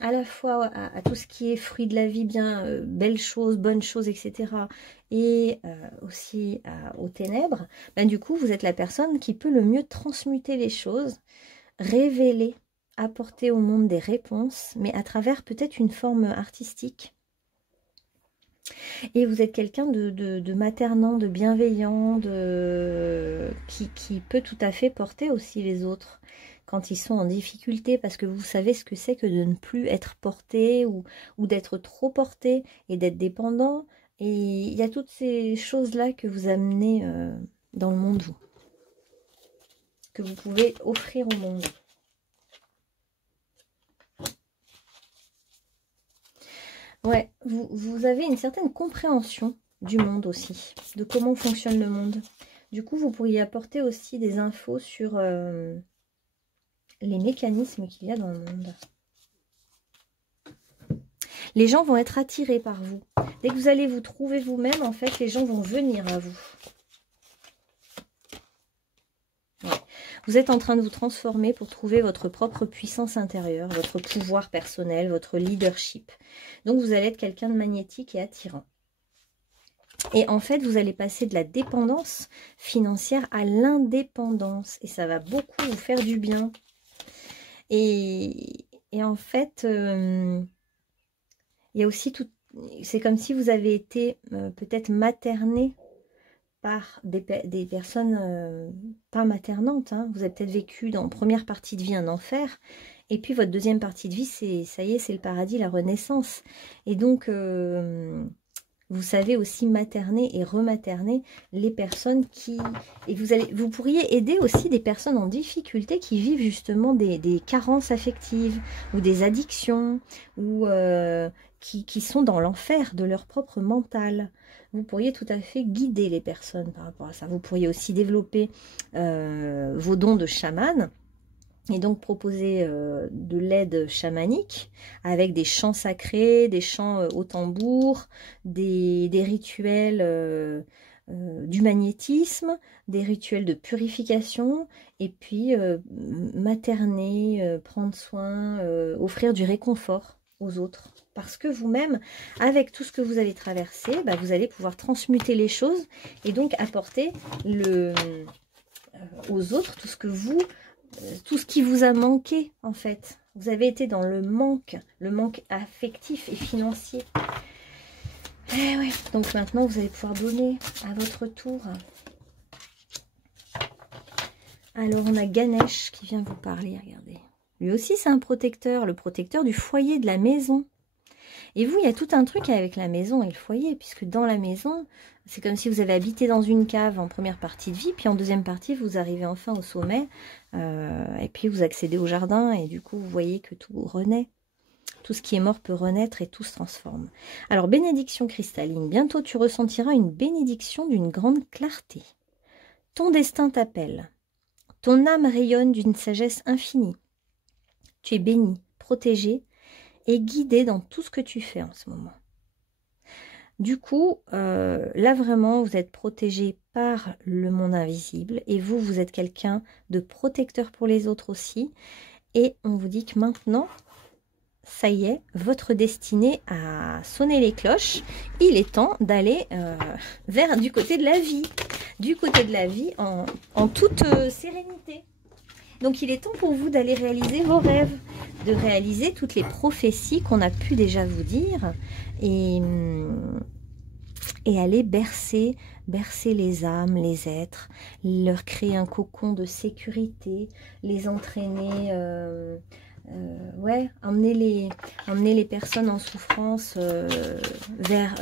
la fois à tout ce qui est fruit de la vie, bien belles choses, bonnes choses, etc. Et aussi aux ténèbres, ben, du coup, vous êtes la personne qui peut le mieux transmuter les choses, révéler, apporter au monde des réponses, mais à travers peut-être une forme artistique. Et vous êtes quelqu'un de maternant, de bienveillant, qui peut tout à fait porter aussi les autres quand ils sont en difficulté, parce que vous savez ce que c'est que de ne plus être porté ou d'être trop porté et d'être dépendant. Et il y a toutes ces choses-là que vous amenez dans le monde, vous, que vous pouvez offrir au monde. Ouais, vous avez une certaine compréhension du monde aussi, de comment fonctionne le monde. Du coup, vous pourriez apporter aussi des infos sur les mécanismes qu'il y a dans le monde. Les gens vont être attirés par vous. Dès que vous allez vous trouver vous-même, en fait, les gens vont venir à vous. Ouais. Vous êtes en train de vous transformer pour trouver votre propre puissance intérieure, votre pouvoir personnel, votre leadership. Donc, vous allez être quelqu'un de magnétique et attirant. Et en fait, vous allez passer de la dépendance financière à l'indépendance. Et ça va beaucoup vous faire du bien. Et en fait, il y a aussi tout... C'est comme si vous avez été peut-être materné par des personnes pas maternantes. Hein. Vous avez peut-être vécu dans première partie de vie un enfer. Et puis votre deuxième partie de vie, ça y est, c'est le paradis, la renaissance. Et donc... vous savez aussi materner et rematerner les personnes qui... Et vous pourriez aider aussi des personnes en difficulté qui vivent justement des carences affectives ou des addictions ou qui sont dans l'enfer de leur propre mental. Vous pourriez tout à fait guider les personnes par rapport à ça. Vous pourriez aussi développer vos dons de chaman et donc proposer de l'aide chamanique avec des chants sacrés, des chants au tambour, des rituels du magnétisme, des rituels de purification, et puis materner, prendre soin, offrir du réconfort aux autres. Parce que vous-même, avec tout ce que vous avez traversé, bah, vous allez pouvoir transmuter les choses et donc apporter aux autres tout ce qui vous a manqué en fait. Vous avez été dans le manque affectif et financier. Eh ouais. Donc maintenant, vous allez pouvoir donner à votre tour. Alors, on a Ganesh qui vient vous parler, regardez. Lui aussi, c'est un protecteur, le protecteur du foyer, de la maison. Et vous, il y a tout un truc avec la maison et le foyer, puisque dans la maison, c'est comme si vous avez habité dans une cave en première partie de vie, puis en deuxième partie, vous arrivez enfin au sommet, et puis vous accédez au jardin, et du coup, vous voyez que tout renaît. Tout ce qui est mort peut renaître et tout se transforme. Alors, bénédiction cristalline. Bientôt, tu ressentiras une bénédiction d'une grande clarté. Ton destin t'appelle. Ton âme rayonne d'une sagesse infinie. Tu es béni, protégé et guidé dans tout ce que tu fais en ce moment. Du coup, là vraiment, vous êtes protégé par le monde invisible et vous êtes quelqu'un de protecteur pour les autres aussi. Et on vous dit que maintenant, ça y est, votre destinée a sonné les cloches. Il est temps d'aller vers du côté de la vie. Du côté de la vie en toute sérénité. Donc il est temps pour vous d'aller réaliser vos rêves, de réaliser toutes les prophéties qu'on a pu déjà vous dire et aller bercer les âmes, les êtres, leur créer un cocon de sécurité, les entraîner, emmener les personnes en souffrance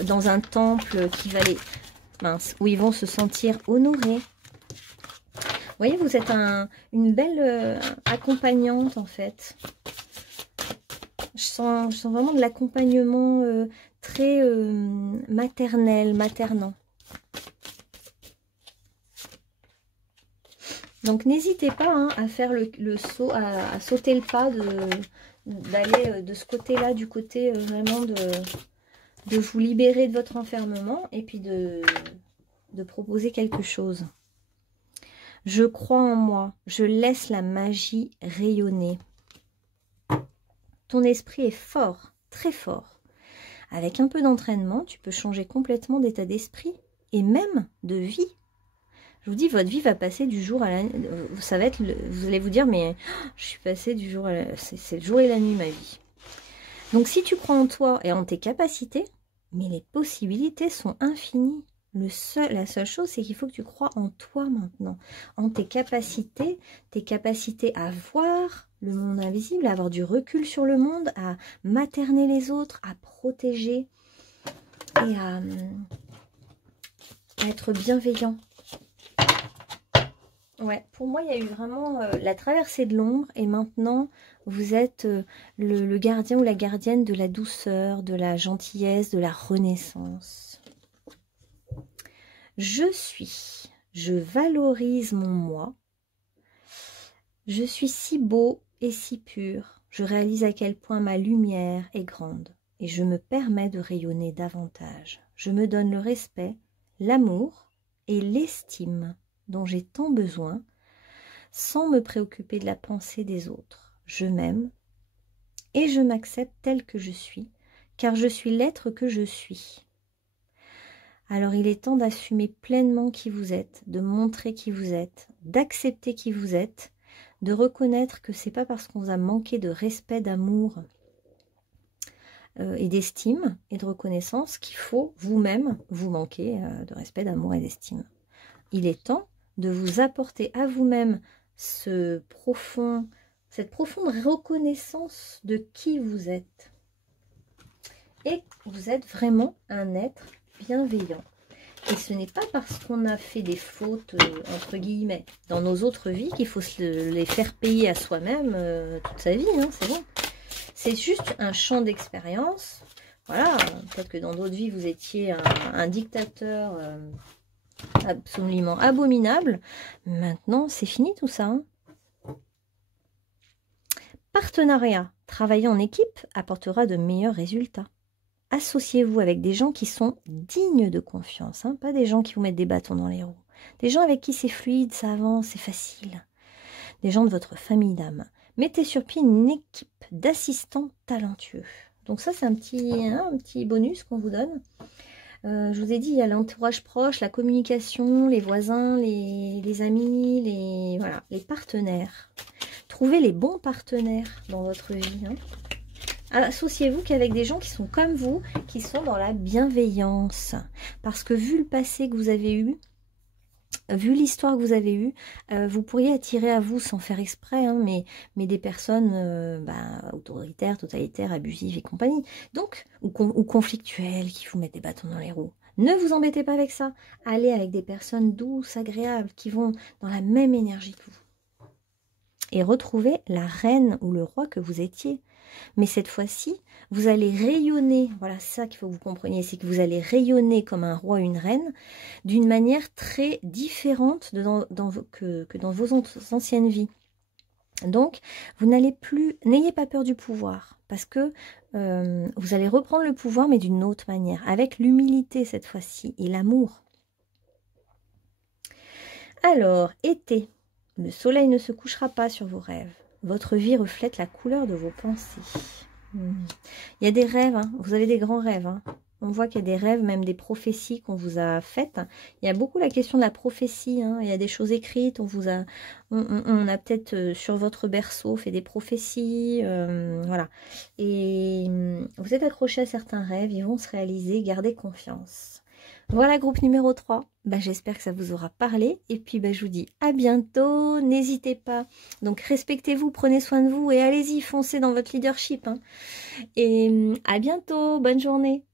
dans un temple qui va où ils vont se sentir honorés. Vous voyez, vous êtes une belle accompagnante en fait. Je sens vraiment de l'accompagnement très maternel, maternant. Donc n'hésitez pas à faire le saut, à sauter le pas, d'aller de ce côté-là, du côté vraiment de vous libérer de votre enfermement et puis de proposer quelque chose. Je crois en moi, je laisse la magie rayonner. Ton esprit est fort, très fort. Avec un peu d'entraînement, tu peux changer complètement d'état d'esprit et même de vie. Je vous dis, votre vie va passer du jour à la nuit. Ça va être, vous allez vous dire, mais je suis passée du jour à la... C'est le jour et la nuit, ma vie. Donc, si tu crois en toi et en tes capacités, mais les possibilités sont infinies. La seule chose, c'est qu'il faut que tu crois en toi maintenant, en tes capacités à voir le monde invisible, à avoir du recul sur le monde, à materner les autres, à protéger et à être bienveillant. Ouais, pour moi, il y a eu vraiment la traversée de l'ombre et maintenant, vous êtes le gardien ou la gardienne de la douceur, de la gentillesse, de la renaissance. Je valorise mon moi. Je suis si beau et si pur. Je réalise à quel point ma lumière est grande et je me permets de rayonner davantage. Je me donne le respect, l'amour et l'estime dont j'ai tant besoin sans me préoccuper de la pensée des autres. Je m'aime et je m'accepte tel que je suis, car je suis l'être que je suis. Alors il est temps d'assumer pleinement qui vous êtes, de montrer qui vous êtes, d'accepter qui vous êtes, de reconnaître que c'est pas parce qu'on vous a manqué de respect, d'amour et d'estime et de reconnaissance qu'il faut vous-même vous manquer de respect, d'amour et d'estime. Il est temps de vous apporter à vous-même cette profonde reconnaissance de qui vous êtes. Et vous êtes vraiment un être bienveillant. Et ce n'est pas parce qu'on a fait des fautes, entre guillemets, dans nos autres vies qu'il faut les faire payer à soi-même toute sa vie, hein, c'est bon. C'est juste un champ d'expérience voilà, peut-être que dans d'autres vies, vous étiez un dictateur absolument abominable. Maintenant, c'est fini tout ça. Hein. Partenariat. Travailler en équipe apportera de meilleurs résultats. Associez-vous avec des gens qui sont dignes de confiance, hein, pas des gens qui vous mettent des bâtons dans les roues. Des gens avec qui c'est fluide, ça avance, c'est facile. Des gens de votre famille d'âme. Mettez sur pied une équipe d'assistants talentueux. Donc ça, c'est un petit bonus qu'on vous donne. Je vous ai dit, il y a l'entourage proche, la communication, les voisins, les amis, voilà, les partenaires. Trouvez les bons partenaires dans votre vie. Hein. Associez-vous qu'avec des gens qui sont comme vous, qui sont dans la bienveillance. Parce que vu le passé que vous avez eu, vu l'histoire que vous avez eue, vous pourriez attirer à vous, sans faire exprès, hein, mais des personnes autoritaires, totalitaires, abusives et compagnie. Donc, ou conflictuelles, qui vous mettent des bâtons dans les roues. Ne vous embêtez pas avec ça. Allez avec des personnes douces, agréables, qui vont dans la même énergie que vous. Et retrouvez la reine ou le roi que vous étiez. Mais cette fois-ci, vous allez rayonner, voilà ça qu'il faut que vous compreniez, c'est que vous allez rayonner comme un roi, une reine, d'une manière très différente que dans vos anciennes vies. Donc, vous n'allez plus, n'ayez pas peur du pouvoir, parce que vous allez reprendre le pouvoir, mais d'une autre manière, avec l'humilité cette fois-ci, et l'amour. Alors, été, le soleil ne se couchera pas sur vos rêves. Votre vie reflète la couleur de vos pensées. Il y a des rêves, hein. Vous avez des grands rêves. Hein. On voit qu'il y a des rêves, même des prophéties qu'on vous a faites. Il y a beaucoup la question de la prophétie. Hein. Il y a des choses écrites. On a peut-être sur votre berceau fait des prophéties. Voilà. Et vous êtes accroché à certains rêves. Ils vont se réaliser. Gardez confiance. Voilà, groupe numéro 3. J'espère que ça vous aura parlé. Et puis, je vous dis à bientôt. N'hésitez pas. Donc, respectez-vous, prenez soin de vous et allez-y, foncez dans votre leadership. Hein. Et à bientôt. Bonne journée.